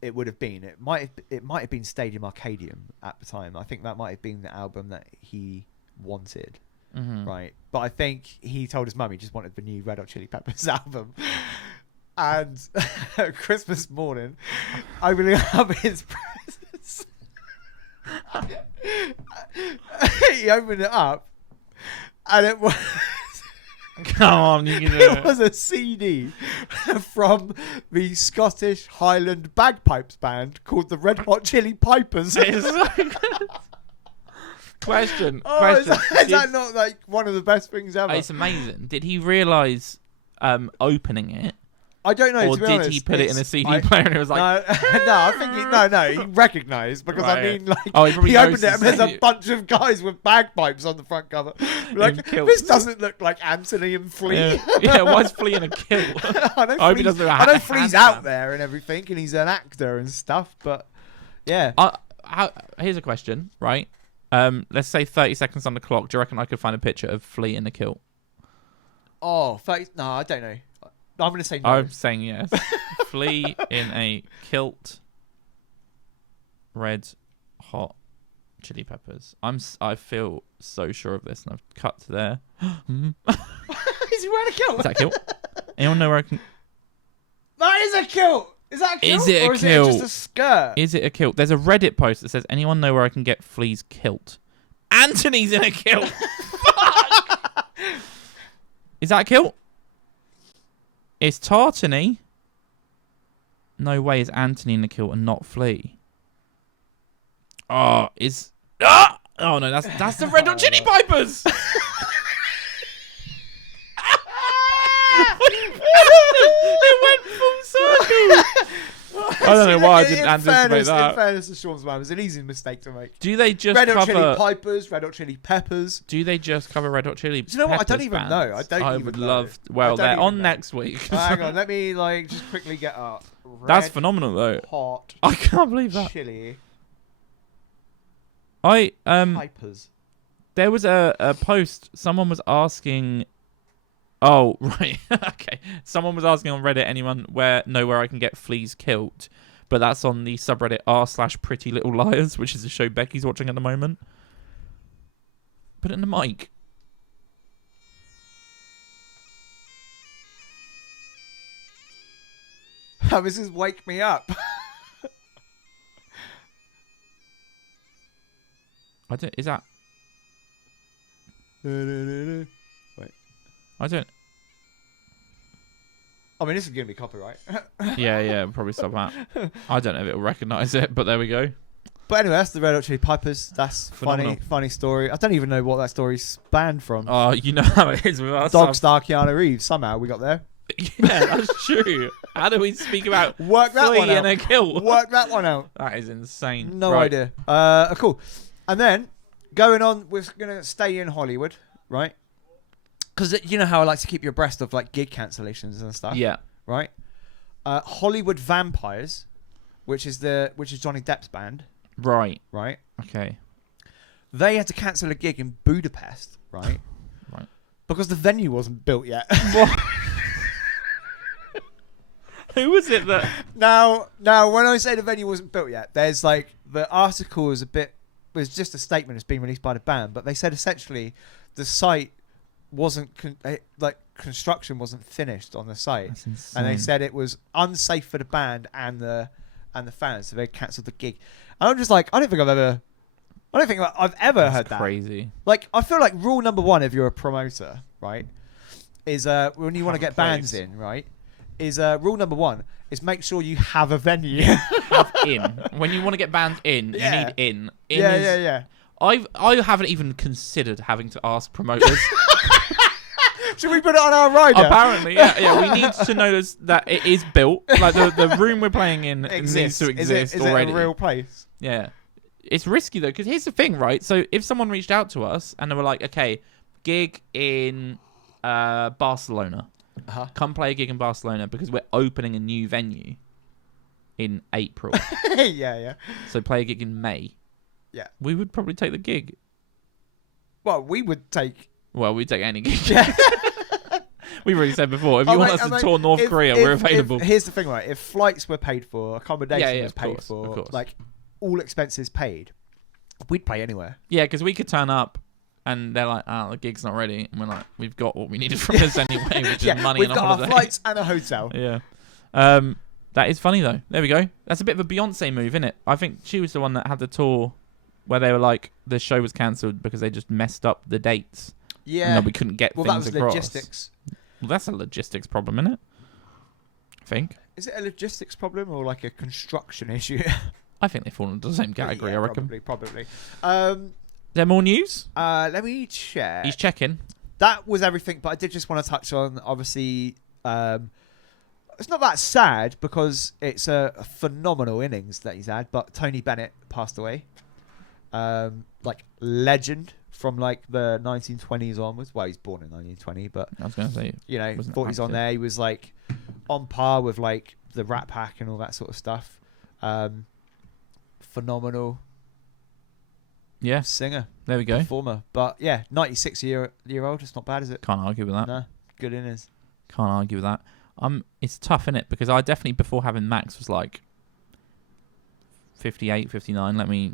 it would have been. It might have been Stadium Arcadium at the time. I think that might have been the album that he wanted, right? But I think he told his mum he just wanted the new Red Hot Chili Peppers album. And Christmas morning, opening up his presents, he opened it up, and it was. Come on, you can do it. It was a CD from the Scottish Highland Bagpipes band called the Red Hot Chili Pipers. It's so good. Question. Is that not like one of the best things ever? It's amazing. Did he realise opening it? I don't know. Or to be did honest, he put it in a CD player and it was like... No, I think he recognised because right. I mean, like, he opened it and there's a bunch of guys with bagpipes on the front cover. Like, this doesn't look like Anthony and Flea. Yeah, why is Flea in a kilt? I know Flea's out there and everything, and he's an actor and stuff, but yeah. Here's a question, right? Let's say 30 seconds on the clock. Do you reckon I could find a picture of Flea in a kilt? Oh, no, I don't know. I'm going to say no. I'm saying yes. Flea in a kilt. Red Hot Chili Peppers. I feel so sure of this, and I've cut to there. Is he wearing a kilt? Is that a kilt? Anyone know where I can... That is a kilt! Is that a kilt? Is it a or kilt? Is it just a skirt? Is it a kilt? There's a Reddit post that says, anyone know where I can get Flea's kilt? Anthony's in a kilt! Fuck! Is that a kilt? It's tartany. No way is Anthony in the kilt and not Flea. Oh, oh no, that's the Red Hot Chili Pipers. It went full circle. I don't know why I didn't anticipate that. In fairness to Sean's mum, it's an easy mistake to make. Do they just Red cover... Hot Chili Pipers, Red Hot Chili Peppers? Do they just cover Red Hot Chili Peppers? Do you know what? I don't even know. I would love... Well, they're on next week. Hang on, let me just quickly get up. That's phenomenal, though. Hot. I can't believe that. Chili. Pipers. There was a post. Someone was asking... Oh, right. Okay. Someone was asking on Reddit, anyone know where I can get Flea's kilt? But that's on the subreddit r/Pretty Little Liars, which is a show Becky's watching at the moment. Put it in the mic. Oh, this is Wake Me Up. Is that... Wait. I don't... I mean, this is going to be copyright. Yeah, probably stop that. I don't know if it'll recognise it, but there we go. But anyway, that's the Red Hot Chili Peppers. That's funny story. I don't even know what that story spanned from. Oh, you know how it is with us. Dog star Keanu Reeves. Somehow we got there. Yeah, that's true. How do we speak about work that one out? In a kill? Work that one out. That is insane. No idea. Cool. And then going on, we're gonna stay in Hollywood, right? Because you know how I like to keep you abreast of like gig cancellations and stuff. Yeah. Right. Hollywood Vampires, which is Johnny Depp's band. Right. Right. Okay. They had to cancel a gig in Budapest, right? Right. Because the venue wasn't built yet. What? Who was it that? Now, when I say the venue wasn't built yet, there's like the article was just a statement that's been released by the band, but they said essentially the site wasn't construction wasn't finished on the site, and they said it was unsafe for the band and the fans, so they cancelled the gig. And I'm just like, I don't think I've ever heard that. Crazy. Like, I feel like rule number one if you're a promoter, right, is when you want to get bands in, right, is rule number one is make sure you have a venue. Have in. When you want to get bands in, you need in. Yeah. I haven't even considered having to ask promoters. Should we put it on our rider? Apparently, yeah. We need to know that it is built. Like the room we're playing in needs to exist already. Is it a real place? Yeah. It's risky though, because here's the thing, right? So if someone reached out to us and they were like, "Okay, gig in Barcelona, come play a gig in Barcelona because we're opening a new venue in April." Yeah. So play a gig in May. Yeah. We would probably take the gig. Well, we'd take any gig. Yeah. We've already said before, if you want us to tour North Korea, we're available. Here's the thing, right? If flights were paid for, accommodation was paid for, of course. like all expenses paid, we'd play anywhere. Yeah, because we could turn up and they're like, the gig's not ready. And we're like, we've got what we needed from us anyway, which is money and a holiday. We've got our flights and a hotel. Yeah. That is funny, though. There we go. That's a bit of a Beyonce move, isn't it? I think she was the one that had the tour where they were like, the show was cancelled because they just messed up the dates. Yeah. And we couldn't get things across. Well, that was logistics. Well, that's a logistics problem, isn't it? I think. Is it a logistics problem or like a construction issue? I think they fall into the same category, I reckon. Probably. Is there more news? Let me check. He's checking. That was everything, but I did just want to touch on, obviously, it's not that sad because it's a phenomenal innings that he's had, but Tony Bennett passed away. Like legend from like the 1920s onwards. Well, he's born in 1920, but I was going to say, you know, thought he's on there. He was like on par with like the Rat Pack and all that sort of stuff. Phenomenal. Yeah, singer. There we go. Performer, but yeah, 96-year-old. It's not bad, is it? Can't argue with that. No, good innings. Can't argue with that. It's tough, innit? Because I definitely before having Max was like 58, 59. Let me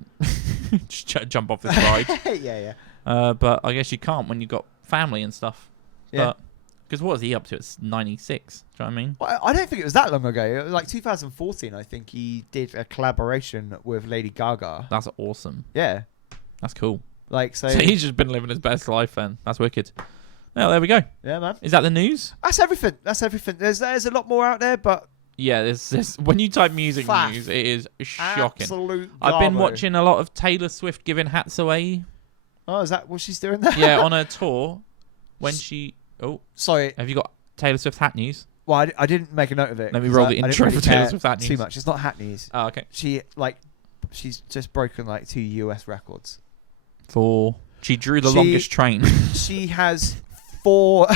just jump off this ride. Yeah. But I guess you can't when you've got family and stuff. Yeah. But because what was he up to? It's 96. Do you know what I mean? Well, I don't think it was that long ago. It was like 2014. I think he did a collaboration with Lady Gaga. That's awesome. Yeah. That's cool. Like so he's just been living his best life then. That's wicked. Well, there we go. Yeah, man. Is that the news? That's everything. There's a lot more out there, but yeah, there's when you type music news, it is shocking. Absolute I've been watching a lot of Taylor Swift giving hats away. Oh, is that what she's doing there? Yeah, on her tour. When she... Oh. Sorry. Have you got Taylor Swift hat news? Well, I didn't make a note of it. Let me roll the intro for Taylor Swift hat news. Too much. It's not hat news. Oh, okay. She's just broken like 2 US records. She drew the longest train. She has 4...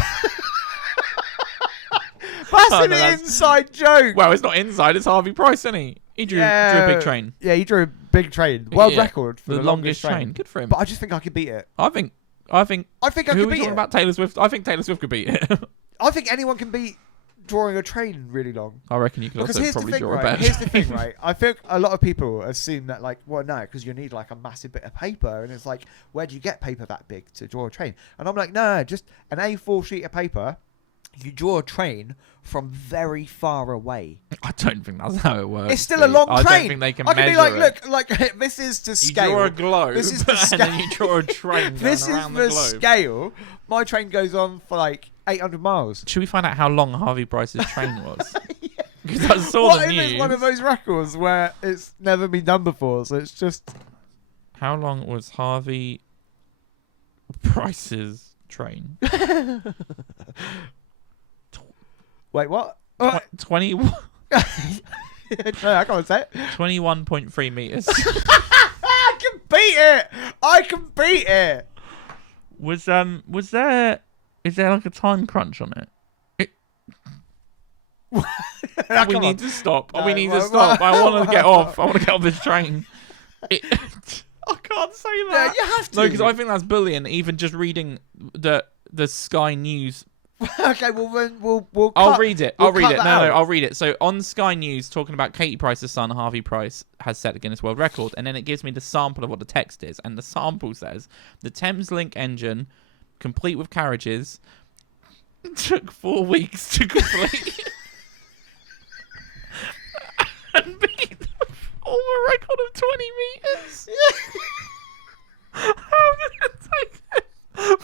That's an inside joke. Well, it's not inside. It's Harvey Price, isn't he? He drew a big train. Yeah, he drew a big train. World record for the longest train. Good for him. But I just think I could beat it. I think I could beat it. About Taylor Swift? I think Taylor Swift could beat it. I think anyone can beat drawing a train really long. I reckon you could also probably draw a better. Here's the thing, right? I think a lot of people assume that, like, well, no, because you need like a massive bit of paper, and it's like, where do you get paper that big to draw a train? And I'm like, no, just an A4 sheet of paper. You draw a train from very far away. I don't think that's how it works. It's still a long train. I don't think they can I can measure be like, it. Look, this is to scale. You draw a globe, this is the and then you draw a train this going around is the the globe. Scale. My train goes on for like 800 miles. Should we find out how long Harvey Price's train was? Because I saw what the news. What if it's one of those records where it's never been done before, so it's just... How long was Harvey Price's train? Wait, what? 20... No, I can't say it. 21.3 meters. I can beat it. Was there? Is there like a time crunch on it? We need to stop. No, we need to stop. I want to get off. I want to get off this train. I can't say that. Yeah, you have to. No, because I think that's bullying. Even just reading the Sky News. Okay, well then we'll. I'll read it. We'll I'll read it. No, out. I'll read it. So on Sky News, talking about Katie Price's son, Harvey Price, has set a Guinness World Record, and then it gives me the sample of what the text is, and the sample says the Thames Link engine, complete with carriages, took 4 weeks to complete. And beat the former record of 20 meters. How did it take him? How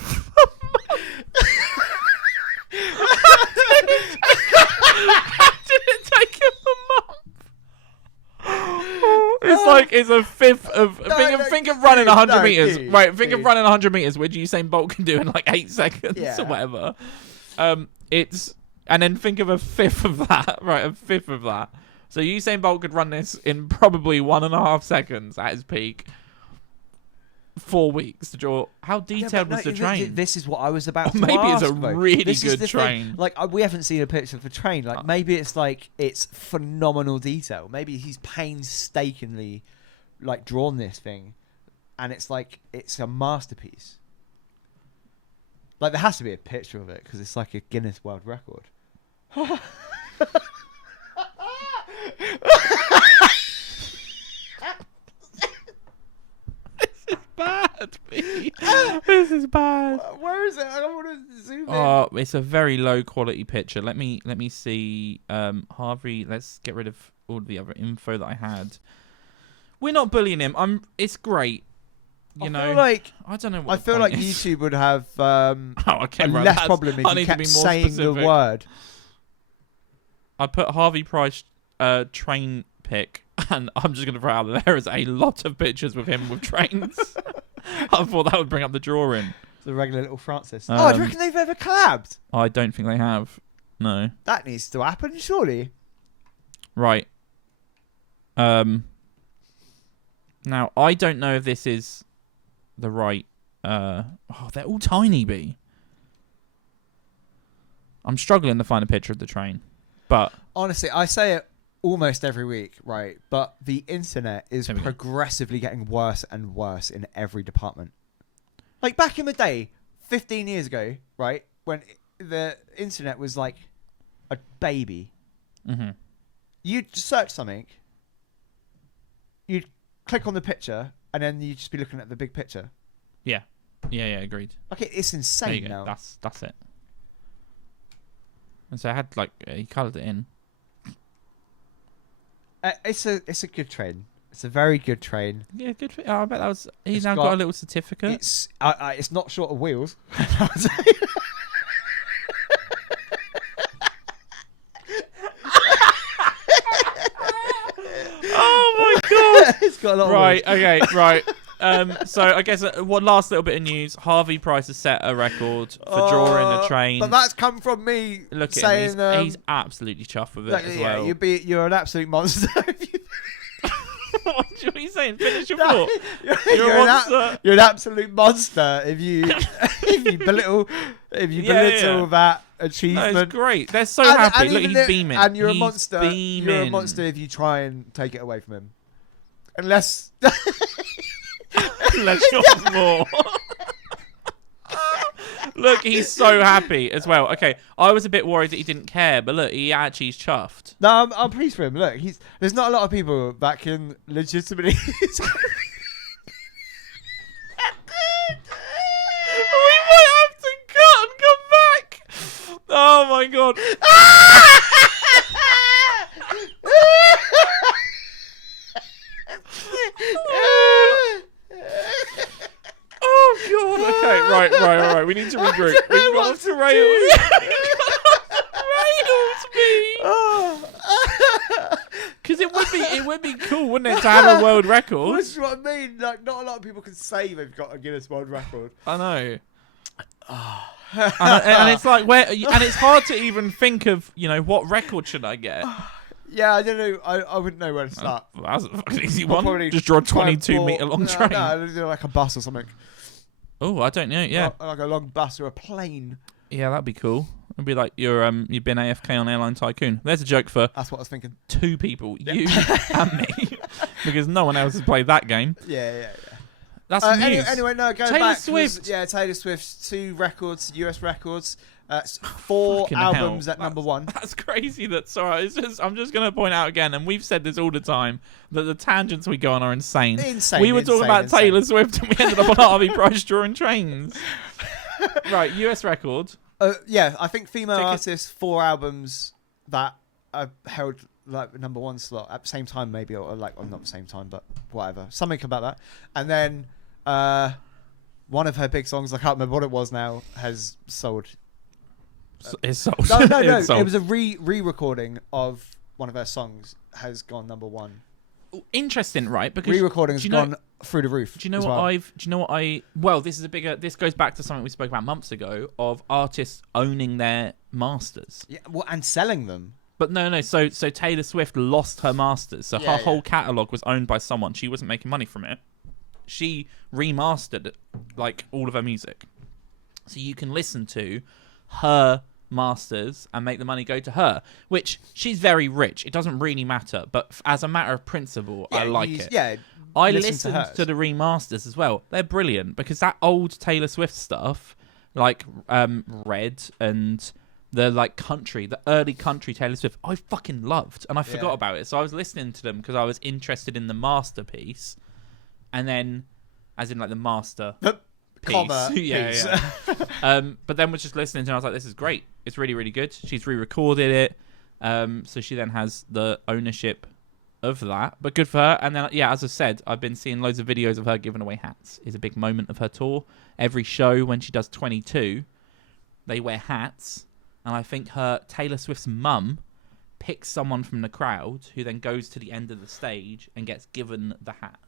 did it take him a month? It's a fifth of. Think of running 100 meters. Right, think of running 100 meters, which Usain Bolt can do in like 8 seconds or whatever. And then think of a fifth of that. Right, a fifth of that. So Usain Bolt could run this in probably 1.5 seconds at his peak. 4 weeks to draw. How detailed was the train? This is what I was about to maybe ask, it's a really good train. Thing. Like, we haven't seen a picture of the train. Like, maybe it's like it's phenomenal detail. Maybe he's painstakingly like drawn this thing, and it's like it's a masterpiece. Like, there has to be a picture of it because it's like a Guinness World Record. Bad, this is bad. Where is it? I don't want to zoom in. Oh, it's a very low quality picture. Let me see. Harvey, let's get rid of all the other info that I had. We're not bullying him. It's great. You know, like, I don't know. I feel like YouTube would have a less problem if you kept saying the word. I put Harvey Price train pic. And I'm just going to throw out that there is a lot of pictures with him with trains. I thought that would bring up the drawing. The regular little Francis. Do you reckon they've ever collabed? I don't think they have. No. That needs to happen, surely. Right. Now, I don't know if this is the right... they're all tiny, B. I'm struggling to find a picture of the train. But... honestly, I say it almost every week, right? But the internet is progressively getting worse and worse in every department. Like, back in the day, 15 years ago, right, when the internet was like a baby, you'd search something, you'd click on the picture, and then you'd just be looking at the big picture. Yeah, agreed. Okay, it's insane now. That's it. And so I had he coloured it in. It's a good train. It's a very good train. Yeah, good. I bet that was. He's now got a little certificate. It's not short of wheels. Oh my god! It's got a lot of wheels. Okay, right. So I guess one last little bit of news. Harvey Price has set a record for drawing a train. But that's come from me. Look saying, at him. He's absolutely chuffed with it as well. You're an absolute monster. What are you saying? Finish your thought. You're an absolute monster if you belittle that achievement. No, it's great. They're so happy. Look, he's beaming. And you're a monster. You're a monster if you try and take it away from him. Unless you're more. Look, he's so happy as well. Okay, I was a bit worried that he didn't care, but look, he actually is chuffed. No, I'm pleased for him. Look, there's not a lot of people that can legitimately. We might have to cut and come back. Oh my god. Oh god. Okay, right. We need to regroup. We've got off the rails. Rails, me. Because it would be cool, wouldn't it, to have a world record? That's what I mean. Like, not a lot of people can say they've got a Guinness World Record. I know. and it's like and it's hard to even think of, what record should I get? Yeah, I don't know. I wouldn't know where to start. Well, that's a fucking easy one. Just draw a 22-meter long train. No, I do like a bus or something. Oh, I don't know. Yeah, like a long bus or a plane. Yeah, that'd be cool. It'd be like you've been AFK on Airline Tycoon. There's a joke for. That's what I was thinking. 2 people, you and me, because no one else has played that game. Yeah. That's news. Anyway, no, going Taylor back. Swift. Yeah, Taylor Swift's 2 records, US records, 4 Fucking albums hell. at number 1. That's crazy. I'm just going to point out again, and we've said this all the time, that the tangents we go on are insane. We were talking about Taylor Swift, and we ended up on Harvey Price drawing trains. Right, US record. Yeah, I think female artists, 4 albums that are held like number 1 slot at the same time, maybe, or like, not the same time, but whatever, something about that. And then one of her big songs, I can't remember what it was now, has sold. It's sold. No. It's sold. It was a re-recording of one of her songs has gone number 1. Interesting, right? Because re-recording's gone through the roof. Do you know what well, this goes back to something we spoke about months ago of artists owning their masters. Yeah, well, and selling them. But no. So Taylor Swift lost her masters. So her whole catalog was owned by someone. She wasn't making money from it. She remastered like all of her music, so you can listen to her masters and make the money go to her. Which she's very rich. It doesn't really matter. But as a matter of principle, I like it. Yeah. I listened to the remasters as well. They're brilliant because that old Taylor Swift stuff, like Red and the the early country Taylor Swift, I fucking loved, and I forgot about it. So I was listening to them because I was interested in the masterpiece, and then, as in like the master piece, piece. But then was just listening to it, and I was like, this is great. It's really, really good. She's re-recorded it, so she then has the ownership of that, but good for her. And then, as I said, I've been seeing loads of videos of her giving away hats. It's a big moment of her tour. Every show when she does 22, they wear hats, and I think Taylor Swift's mum picks someone from the crowd who then goes to the end of the stage and gets given the hat.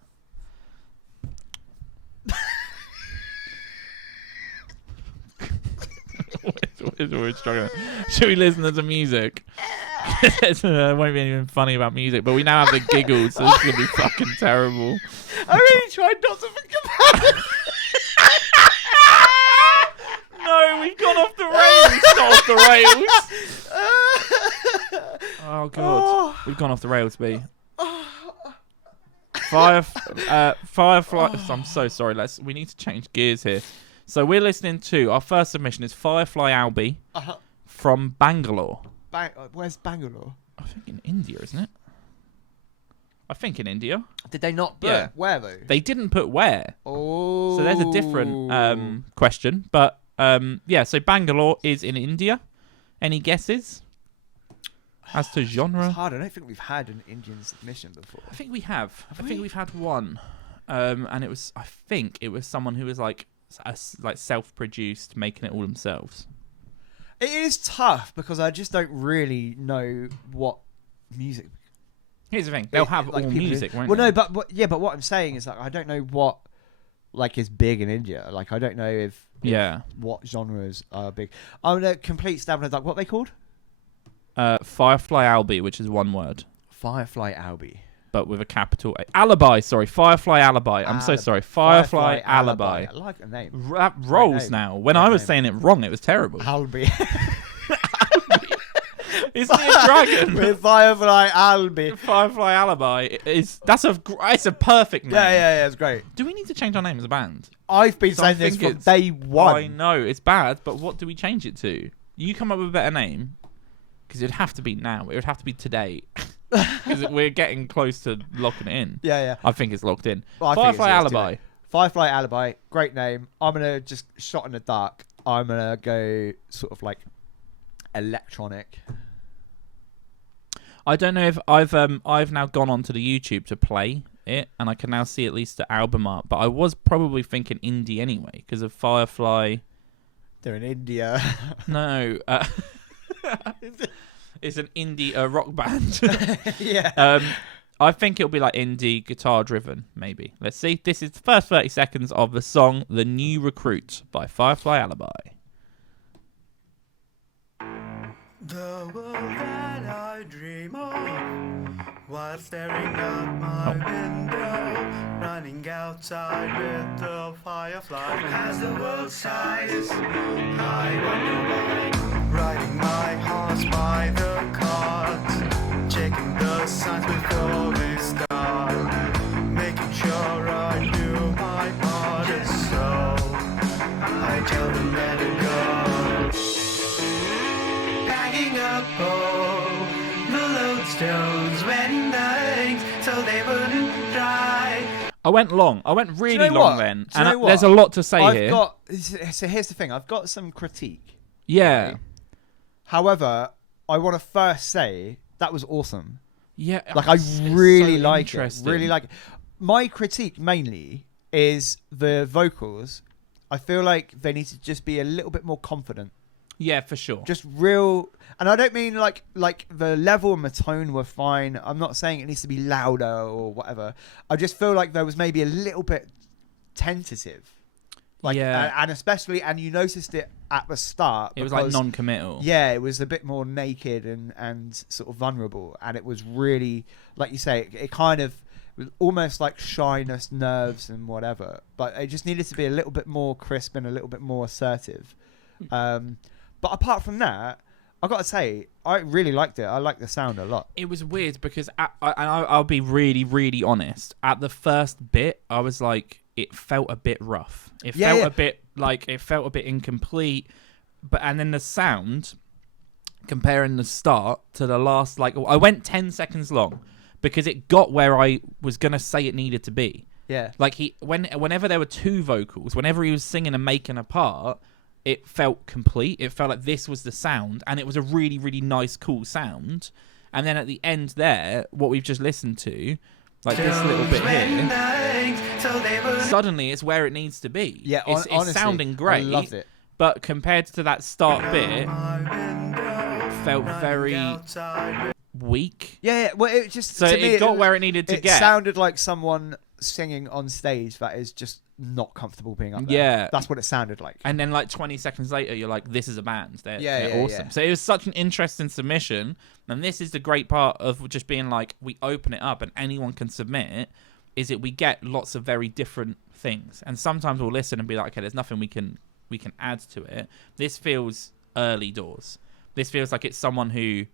We're struggling. Should we listen to some music? It won't be anything funny about music, but we now have the giggles, so it's gonna be fucking terrible. I really tried not to think about it. No, we've gone off the rails. Not off the rails. Oh god, we've gone off the rails, B. Firefly. I'm so sorry. We need to change gears here. So we're listening to our first submission is FireflyAlibi from Bangalore. Where's Bangalore? I think in India, isn't it? I think in India. Did they not put where though? They didn't put where. Oh. So there's a different question. But so Bangalore is in India. Any guesses as to genre? It's hard. I don't think we've had an Indian submission before. I think we have. I think we've had one. And I think it was someone who was like self-produced, making it all themselves. It is tough because I just don't really know what music. Here's the thing: they'll have all music, won't they? No, but what I'm saying is I don't know what is big in India. Like I don't know if what genres are big. I'm a complete stab in the dark. What are they called? FireflyAlibi, which is one word. FireflyAlibi. But with a capital A. Alibi, sorry. FireflyAlibi. I'm so sorry. FireflyAlibi. I like the name. That rolls now. When I was saying it wrong, it was terrible. Albi. Isn't he a dragon? With FireflyAlibi. FireflyAlibi. It's a perfect name. Yeah, it's great. Do we need to change our name as a band? I've been saying this from day one. I know, it's bad, but what do we change it to? You come up with a better name. Because it'd have to be now. It would have to be today. Because we're getting close to locking it in. Yeah. I think it's locked in. Well, FireflyAlibi. FireflyAlibi. Great name. I'm going to just shot in the dark. I'm going to go sort of like electronic. I don't know if I've now gone onto the YouTube to play it, and I can now see at least the album art. But I was probably thinking indie anyway, because of Firefly. They're in India. No. It's an indie rock band. Yeah. I think it'll be like indie guitar driven, maybe. Let's see. This is the first 30 seconds of the song "The New Recruit" by FireflyAlibi. The world that I dream of, while staring out my window, running outside with the firefly. As the world sighs, I wonder why. Riding my horse by the cart, checking the signs before they start, making sure I do my part, and so I tell them let it go. Packing up all the loadstones, wetting the eggs so they wouldn't dry. I went long. I went really long then. And there's a lot to say here. So here's the thing. I've got some critique. Yeah. Right? However, I want to first say that was awesome. Yeah. Like, I really like it. Really like it. My critique mainly is the vocals. I feel like they need to just be a little bit more confident. Yeah, for sure. Just real, and I don't mean like the level and the tone were fine. I'm not saying it needs to be louder or whatever. I just feel like there was maybe a little bit tentative. Like, yeah. And especially, and you noticed it at the start. It was like non-committal. Yeah, it was a bit more naked and sort of vulnerable. And it was really, like you say, it kind of was almost like shyness, nerves and whatever. But it just needed to be a little bit more crisp and a little bit more assertive. But apart from that, I've got to say, I really liked it. I liked the sound a lot. It was weird because, I'll be really, really honest. At the first bit, I was like, it felt a bit rough. It felt a bit incomplete. And then the sound, comparing the start to the last, I went 10 seconds long because it got where I was going to say it needed to be. Yeah. Like, whenever there were two vocals, whenever he was singing and making a part, it felt complete. It felt like this was the sound, and it was a really, really nice, cool sound. And then at the end there, what we've just listened to, like this little bit here, suddenly it's where it needs to be. Yeah, it's honestly, sounding great. I loved it. But compared to that start bit, felt very weak. Yeah. Well, it just so it got where it needed to get. It sounded like someone singing on stage that is just not comfortable being up there. Yeah. That's what it sounded like. And then 20 seconds later, you're like, this is a band. They're awesome. Yeah. So it was such an interesting submission. And this is the great part of just being like, we open it up and anyone can submit it, is that we get lots of very different things. And sometimes we'll listen and be like, okay, there's nothing we can add to it. This feels early doors. This feels like it's someone who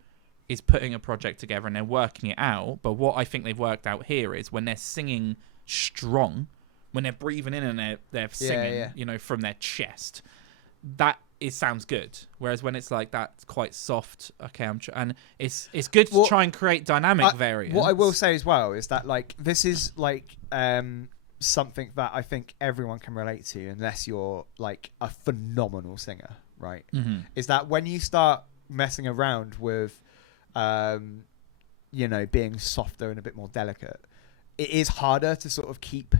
is putting a project together and they're working it out. But what I think they've worked out here is when they're singing strong, when they're breathing in and they're singing, from their chest, it sounds good. Whereas when it's like that, quite soft. Okay, and it's good to try and create dynamic variants. What I will say as well is that this is something that I think everyone can relate to, unless you're a phenomenal singer, right? Mm-hmm. Is that when you start messing around with, being softer and a bit more delicate, it is harder to sort of keep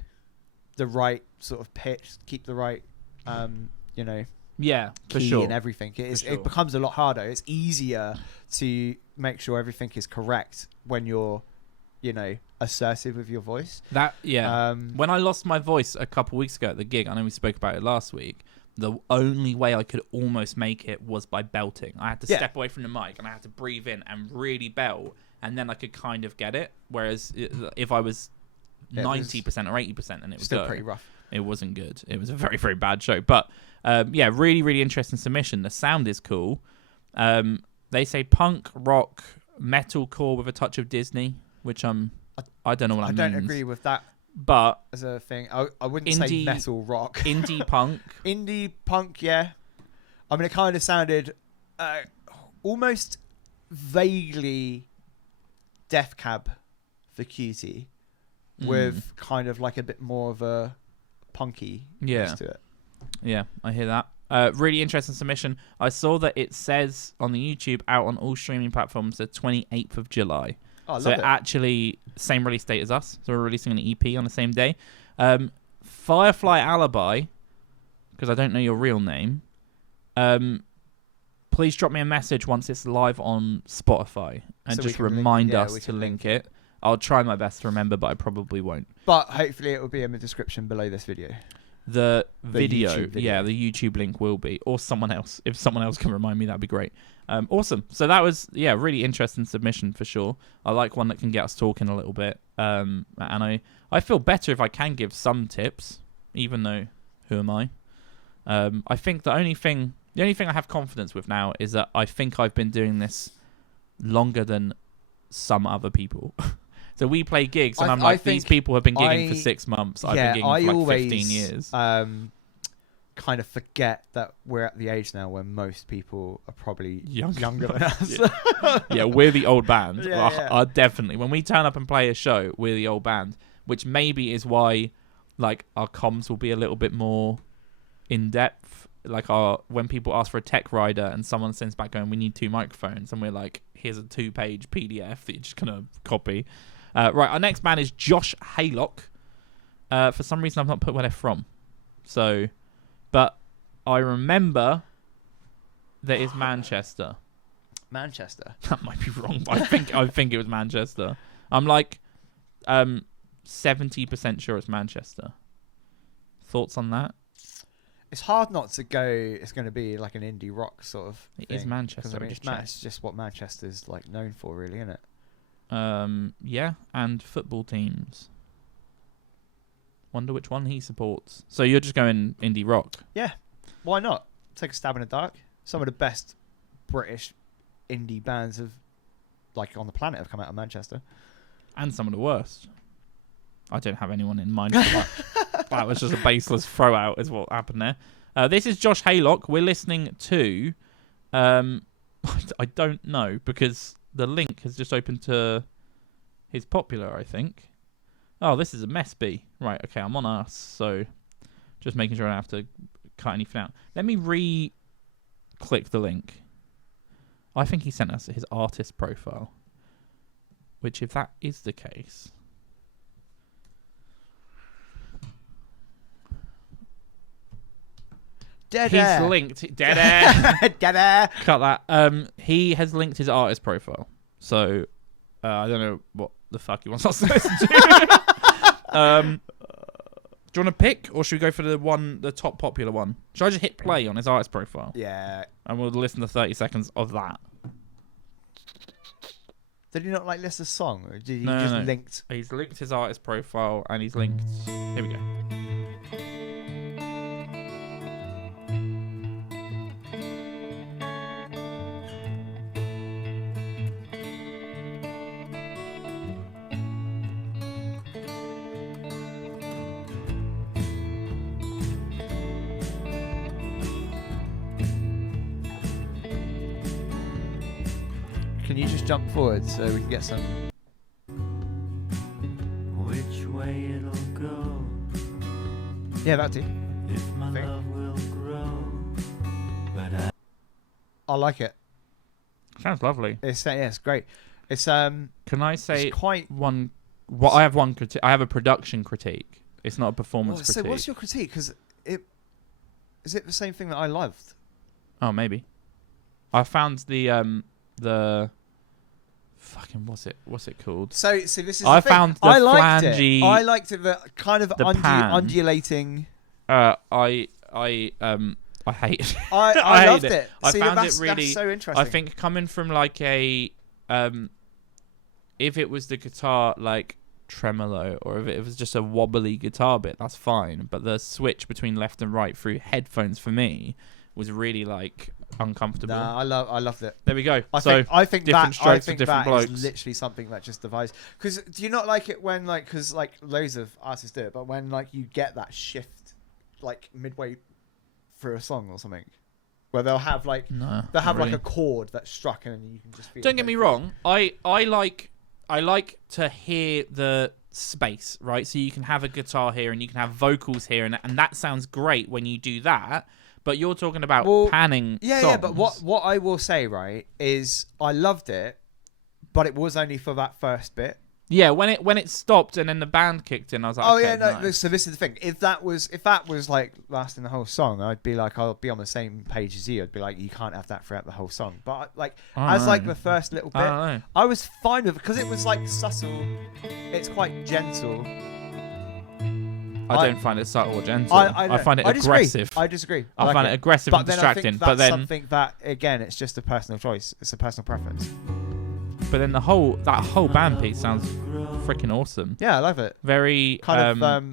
the right sort of pitch, keep the right, for key sure, and everything. It becomes a lot harder. It's easier to make sure everything is correct when you're, assertive with your voice. When I lost my voice a couple weeks ago at the gig, I know we spoke about it last week. The only way I could almost make it was by belting. I had to step away from the mic and I had to breathe in and really belt, and then I could kind of get it. Whereas if I was 90% or 80%, and it was still pretty rough. It wasn't good. It was a very, very bad show. But really, really interesting submission. The sound is cool. They say punk, rock, metalcore with a touch of Disney, which I don't know what that means. I don't agree with that. But as a thing, I wouldn't say metal rock. Indie punk. Indie punk, yeah. I mean, it kind of sounded almost vaguely Death Cab for Cutie, with kind of a bit more of a punky to it. Yeah, I hear that. Really interesting submission. I saw that it says on the YouTube out on all streaming platforms the 28th of July. Oh, I so love it. Actually, same release date as us. So we're releasing an EP on the same day. FireflyAlibi, because I don't know your real name. please drop me a message once it's live on Spotify and just remind us to link it. I'll try my best to remember, but I probably won't. But hopefully it will be in the description below this video. The video, yeah, the YouTube link will be, or someone else. If someone else can remind me, that'd be great. Awesome. So that was, really interesting submission for sure. I like one that can get us talking a little bit. And I feel better if I can give some tips, even though, who am I? I think the only thing I have confidence with now is that I think I've been doing this longer than some other people. So we play gigs, and I'm like, these people have been gigging for 6 months. I've been gigging for 15 years. Kind of forget that we're at the age now where most people are probably younger than us. Yeah, we're the old band. Definitely. When we turn up and play a show, we're the old band, which maybe is why like our comms will be a little bit more in depth. Like when people ask for a tech rider and someone sends back going, we need 2 microphones, and we're like, here's a 2-page PDF that you're just gonna copy. Right, our next band is Josh Haylock. For some reason, I've not put where they're from. So, but I remember that it's Manchester. Manchester. That might be wrong, but I think it was Manchester. I'm like 70% sure it's Manchester. Thoughts on that? It's hard not to go. It's going to be like an indie rock sort of thing. It is Manchester. I mean, it's just what Manchester's like known for, really, isn't it? Yeah, and football teams. Wonder which one he supports. So you're just going indie rock? Yeah, why not? Take a stab in the dark. Some of the best British indie bands on the planet have come out of Manchester, and some of the worst. I don't have anyone in mind for that. That was just a baseless throw out, is what happened there. This is Josh Haylock. We're listening to. I don't know because the link has just opened to his popular, I think. Oh, this is a mess B. Right, okay, I'm on us, so just making sure I don't have to cut anything out. Let me re-click the link. I think he sent us his artist profile, which if that is the case... He's linked... Dead air! Dead air! Cut that. He has linked his artist profile, so I don't know what the fuck he wants us to listen to. Do you want to pick, or should we go for the top popular one? Should I just hit play on his artist profile? Yeah. And we'll listen to 30 seconds of that. Did he not list a song, or did he linked? He's linked his artist profile, and he's linked. Here we go. Can you just jump forward so we can get some? Which way it'll go? Yeah, that too. If my love will grow, but I like it. Sounds lovely. It's great. It's Can I say it's quite one? Well, I have one critique. I have a production critique. It's not a performance critique. So what's your critique? Because is it the same thing that I loved? Oh, maybe. I found the fucking what's it called? So this is. I found the flangey. I liked it. The kind of undulating. I hate it. I loved it. it. I found it really. That's so interesting. I think coming from like a if it was the guitar like tremolo, or if it was just a wobbly guitar bit, that's fine. But the switch between left and right through headphones for me was really like uncomfortable. Nah, I loved it. There we go. I think different strokes for different blokes. Is literally something that just divides. Because do you not like it when because loads of artists do it, but when you get that shift midway through a song or something, where they'll have like a chord that's struck and you can just feel. Don't get me wrong. I like to hear the space, right? So you can have a guitar here and you can have vocals here, and that sounds great when you do that. But you're talking about panning songs. Yeah, but what I will say, right, is I loved it, but it was only for that first bit. Yeah, when it stopped and then the band kicked in, I was like, okay, nice. So this is the thing. If that was like lasting the whole song, I'd be like, I'll be on the same page as you. I'd be like, you can't have that throughout the whole song. But like the first little bit, I was fine with it because it was like subtle. It's quite gentle. I don't find it subtle or gentle. I find it aggressive. I disagree. I find it aggressive and distracting. But then something that again, it's just a personal choice. It's a personal preference. But then that whole band piece sounds freaking awesome. Yeah, I love it. Very kind of.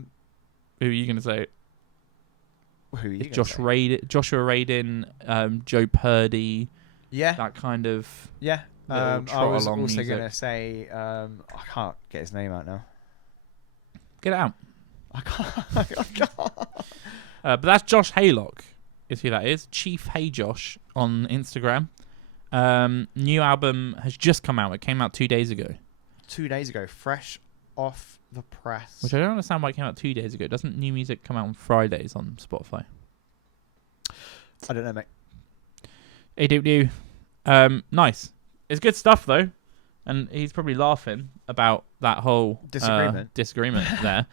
Who are you gonna say? Who are you? Joshua Radin, Joe Purdy. Yeah. That kind of. Yeah. I was also gonna say. I can't get his name out now. Get it out. I can't. But that's Josh Haylock, is who that is. Chief Hey Josh on Instagram. New album has just come out. It came out 2 days ago. 2 days ago, fresh off the press. Which I don't understand why it came out 2 days ago. Doesn't new music come out on Fridays on Spotify? I don't know, mate. Hey, do. Nice. It's good stuff though, and he's probably laughing about that whole disagreement there.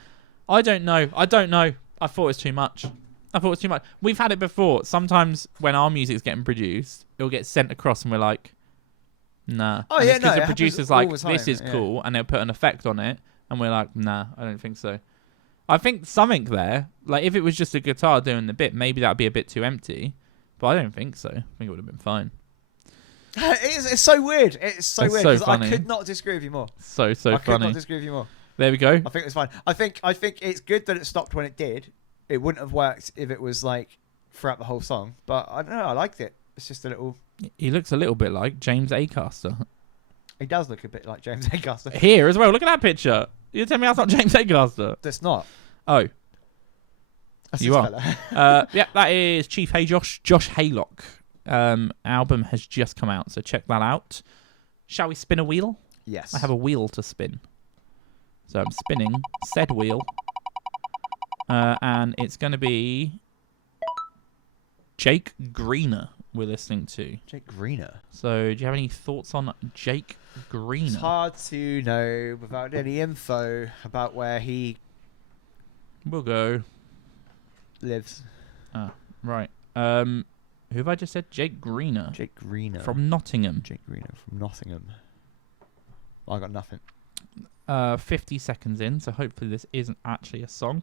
I don't know. I thought it was too much. We've had it before. Sometimes when our music's getting produced, it'll get sent across and we're like, nah. Oh, yeah, because the producer's like, this is cool, and they'll put an effect on it, and we're like, nah, I don't think so. I think something there, like if it was just a guitar doing the bit, maybe that would be a bit too empty, but I don't think so. I think it would have been fine. It's so weird. It's so weird. So funny. I could not disagree with you more. So funny. I could not disagree with you more. There we go. I think it's fine. I think it's good that it stopped when it did. It wouldn't have worked if it was like throughout the whole song. But I don't know. I liked it. It's just a little. He looks a little bit like James Acaster. He does look a bit like James Acaster. Here as well. Look at that picture. You tell me that's not James Acaster. That's not. Oh. That's you are. Yeah, that is Chief Hey Josh Haylock. Album has just come out, so check that out. Shall we spin a wheel? Yes. I have a wheel to spin. So I'm spinning said wheel. And it's going to be Jake Greener we're listening to. Jake Greener. So do you have any thoughts on Jake Greener? It's hard to know without any info about where he lives. Ah, right. Who have I just said? Jake Greener. Jake Greener. From Nottingham. Jake Greener from Nottingham. I got nothing. 50 seconds in, so hopefully this isn't actually a song.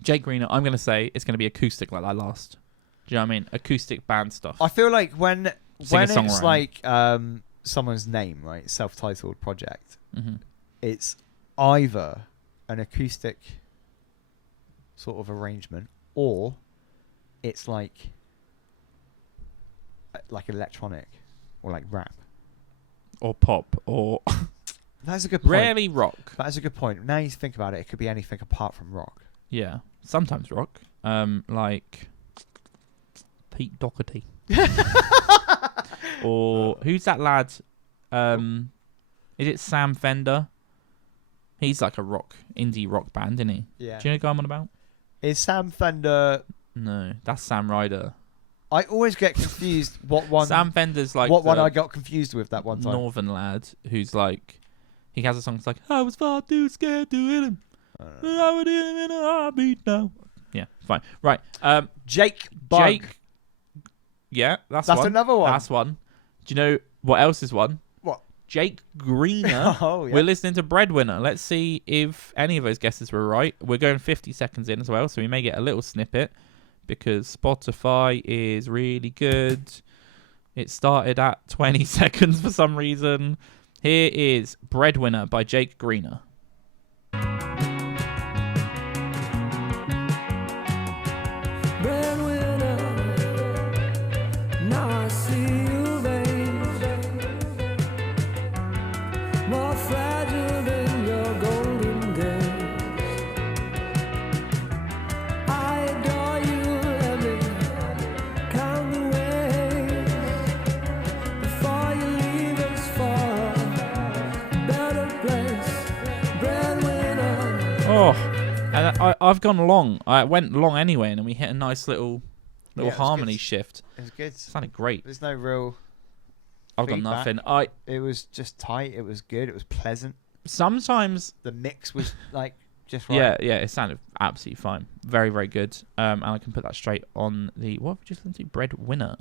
Jake Greener, I'm going to say it's going to be acoustic like that last. Do you know what I mean? Acoustic band stuff. I feel like when it's like someone's name, right? Self-titled project, it's either an acoustic sort of arrangement or it's like electronic or like rap. Or pop or... That's a good point. Rarely rock. That is a good point. Now you think about it, it could be anything apart from rock. Yeah, sometimes rock. Like Pete Doherty. Or who's that lad? Is it Sam Fender? He's like a indie rock band, isn't he? Yeah. Do you know the guy I'm on about? Is Sam Fender... No, that's Sam Ryder. I always get confused what one... Sam Fender's like... What one I got confused with that one time. Northern lad who's like... He has a song that's like, I was far too scared to hit him. I would hit him in a heartbeat now. Yeah, fine. Right. Jake. Yeah, that's one. That's another one. That's one. Do you know what else is one? What? Jake Greener. Oh, yeah. We're listening to Breadwinner. Let's see if any of those guesses were right. We're going 50 seconds in as well, so we may get a little snippet because Spotify is really good. It started at 20 seconds for some reason. Here is Breadwinner by Jake Greener. And I've gone long. I went long anyway, and then we hit a nice little harmony shift. It was good. It sounded great. There's no real I've got nothing. It was just tight. It was good. It was pleasant. Sometimes the mix was like just right. Yeah. It sounded absolutely fine. Very, very good. And I can put that straight on the what have we just listened to? Breadwinner.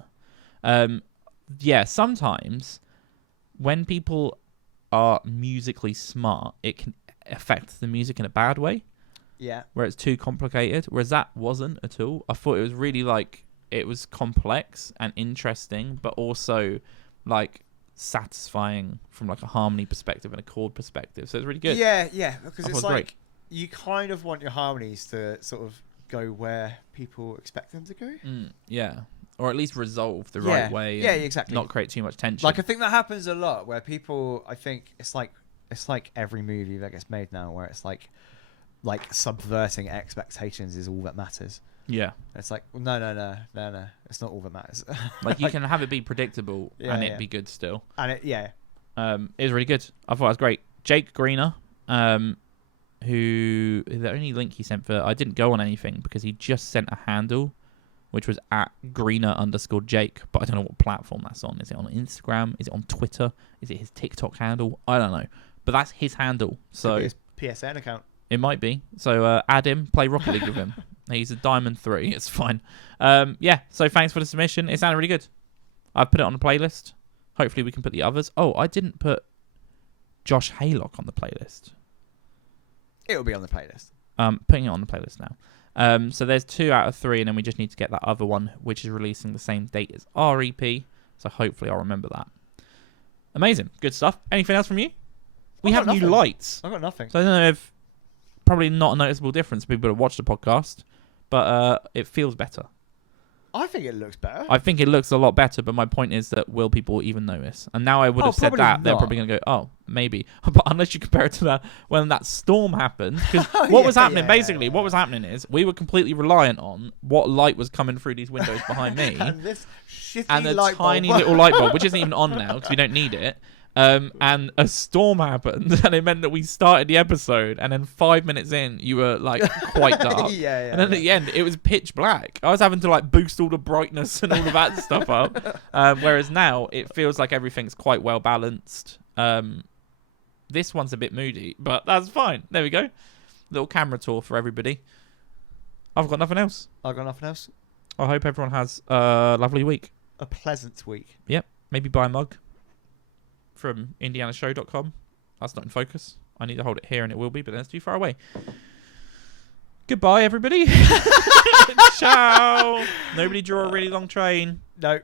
Yeah. Sometimes when people are musically smart, it can affect the music in a bad way. Yeah. Where it's too complicated. Whereas that wasn't at all. I thought it was really like it was complex and interesting, but also like satisfying from like a harmony perspective and a chord perspective. So it's really good. Yeah, because it's like great. You kind of want your harmonies to sort of go where people expect them to go. Yeah. Or at least resolve the right way. Yeah, exactly. Not create too much tension. Like I think that happens a lot where people, I think it's like every movie that gets made now where it's like subverting expectations is all that matters. Yeah. It's like, no. It's not all that matters. Like you can have it be predictable and it be good still. And it was really good. I thought it was great. Jake Greener, who the only link he sent for, I didn't go on anything because he just sent a handle, which was at Greener_Jake, but I don't know what platform that's on. Is it on Instagram? Is it on Twitter? Is it his TikTok handle? I don't know. But that's his handle. So his PSN account. It might be. So add him, play Rocket League with him. He's a Diamond 3. It's fine. So thanks for the submission. It sounded really good. I've put it on the playlist. Hopefully we can put the others. Oh, I didn't put Josh Haylock on the playlist. It'll be on the playlist. Putting it on the playlist now. So there's 2 out of 3, and then we just need to get that other one, which is releasing the same date as our EP. So hopefully I'll remember that. Amazing. Good stuff. Anything else from you? We have new lights. I've got nothing. So I don't know if... Probably not a noticeable difference for people that watch the podcast, but it feels better. I think it looks better. I think it looks a lot better, but my point is that will people even notice? And now I would have said that, they're probably going to go, oh, maybe. But unless you compare it to that when that storm happened, because what was happening, what was happening is we were completely reliant on what light was coming through these windows behind me. And this shitty and the light tiny bulb. little light bulb, which isn't even on now because we don't need it. And a storm happened, and it meant that we started the episode, and then 5 minutes in, you were like quite dark. And then at the end, it was pitch black. I was having to like boost all the brightness and all of that stuff up. Whereas now, it feels like everything's quite well balanced. This one's a bit moody, but that's fine. There we go. Little camera tour for everybody. I've got nothing else. I hope everyone has a lovely week. A pleasant week. Yep. Maybe buy a mug from indianashow.com. That's not in focus. I need to hold it here and it will be, but then it's too far away. Goodbye, everybody. Ciao. Nobody draw a really long train. No.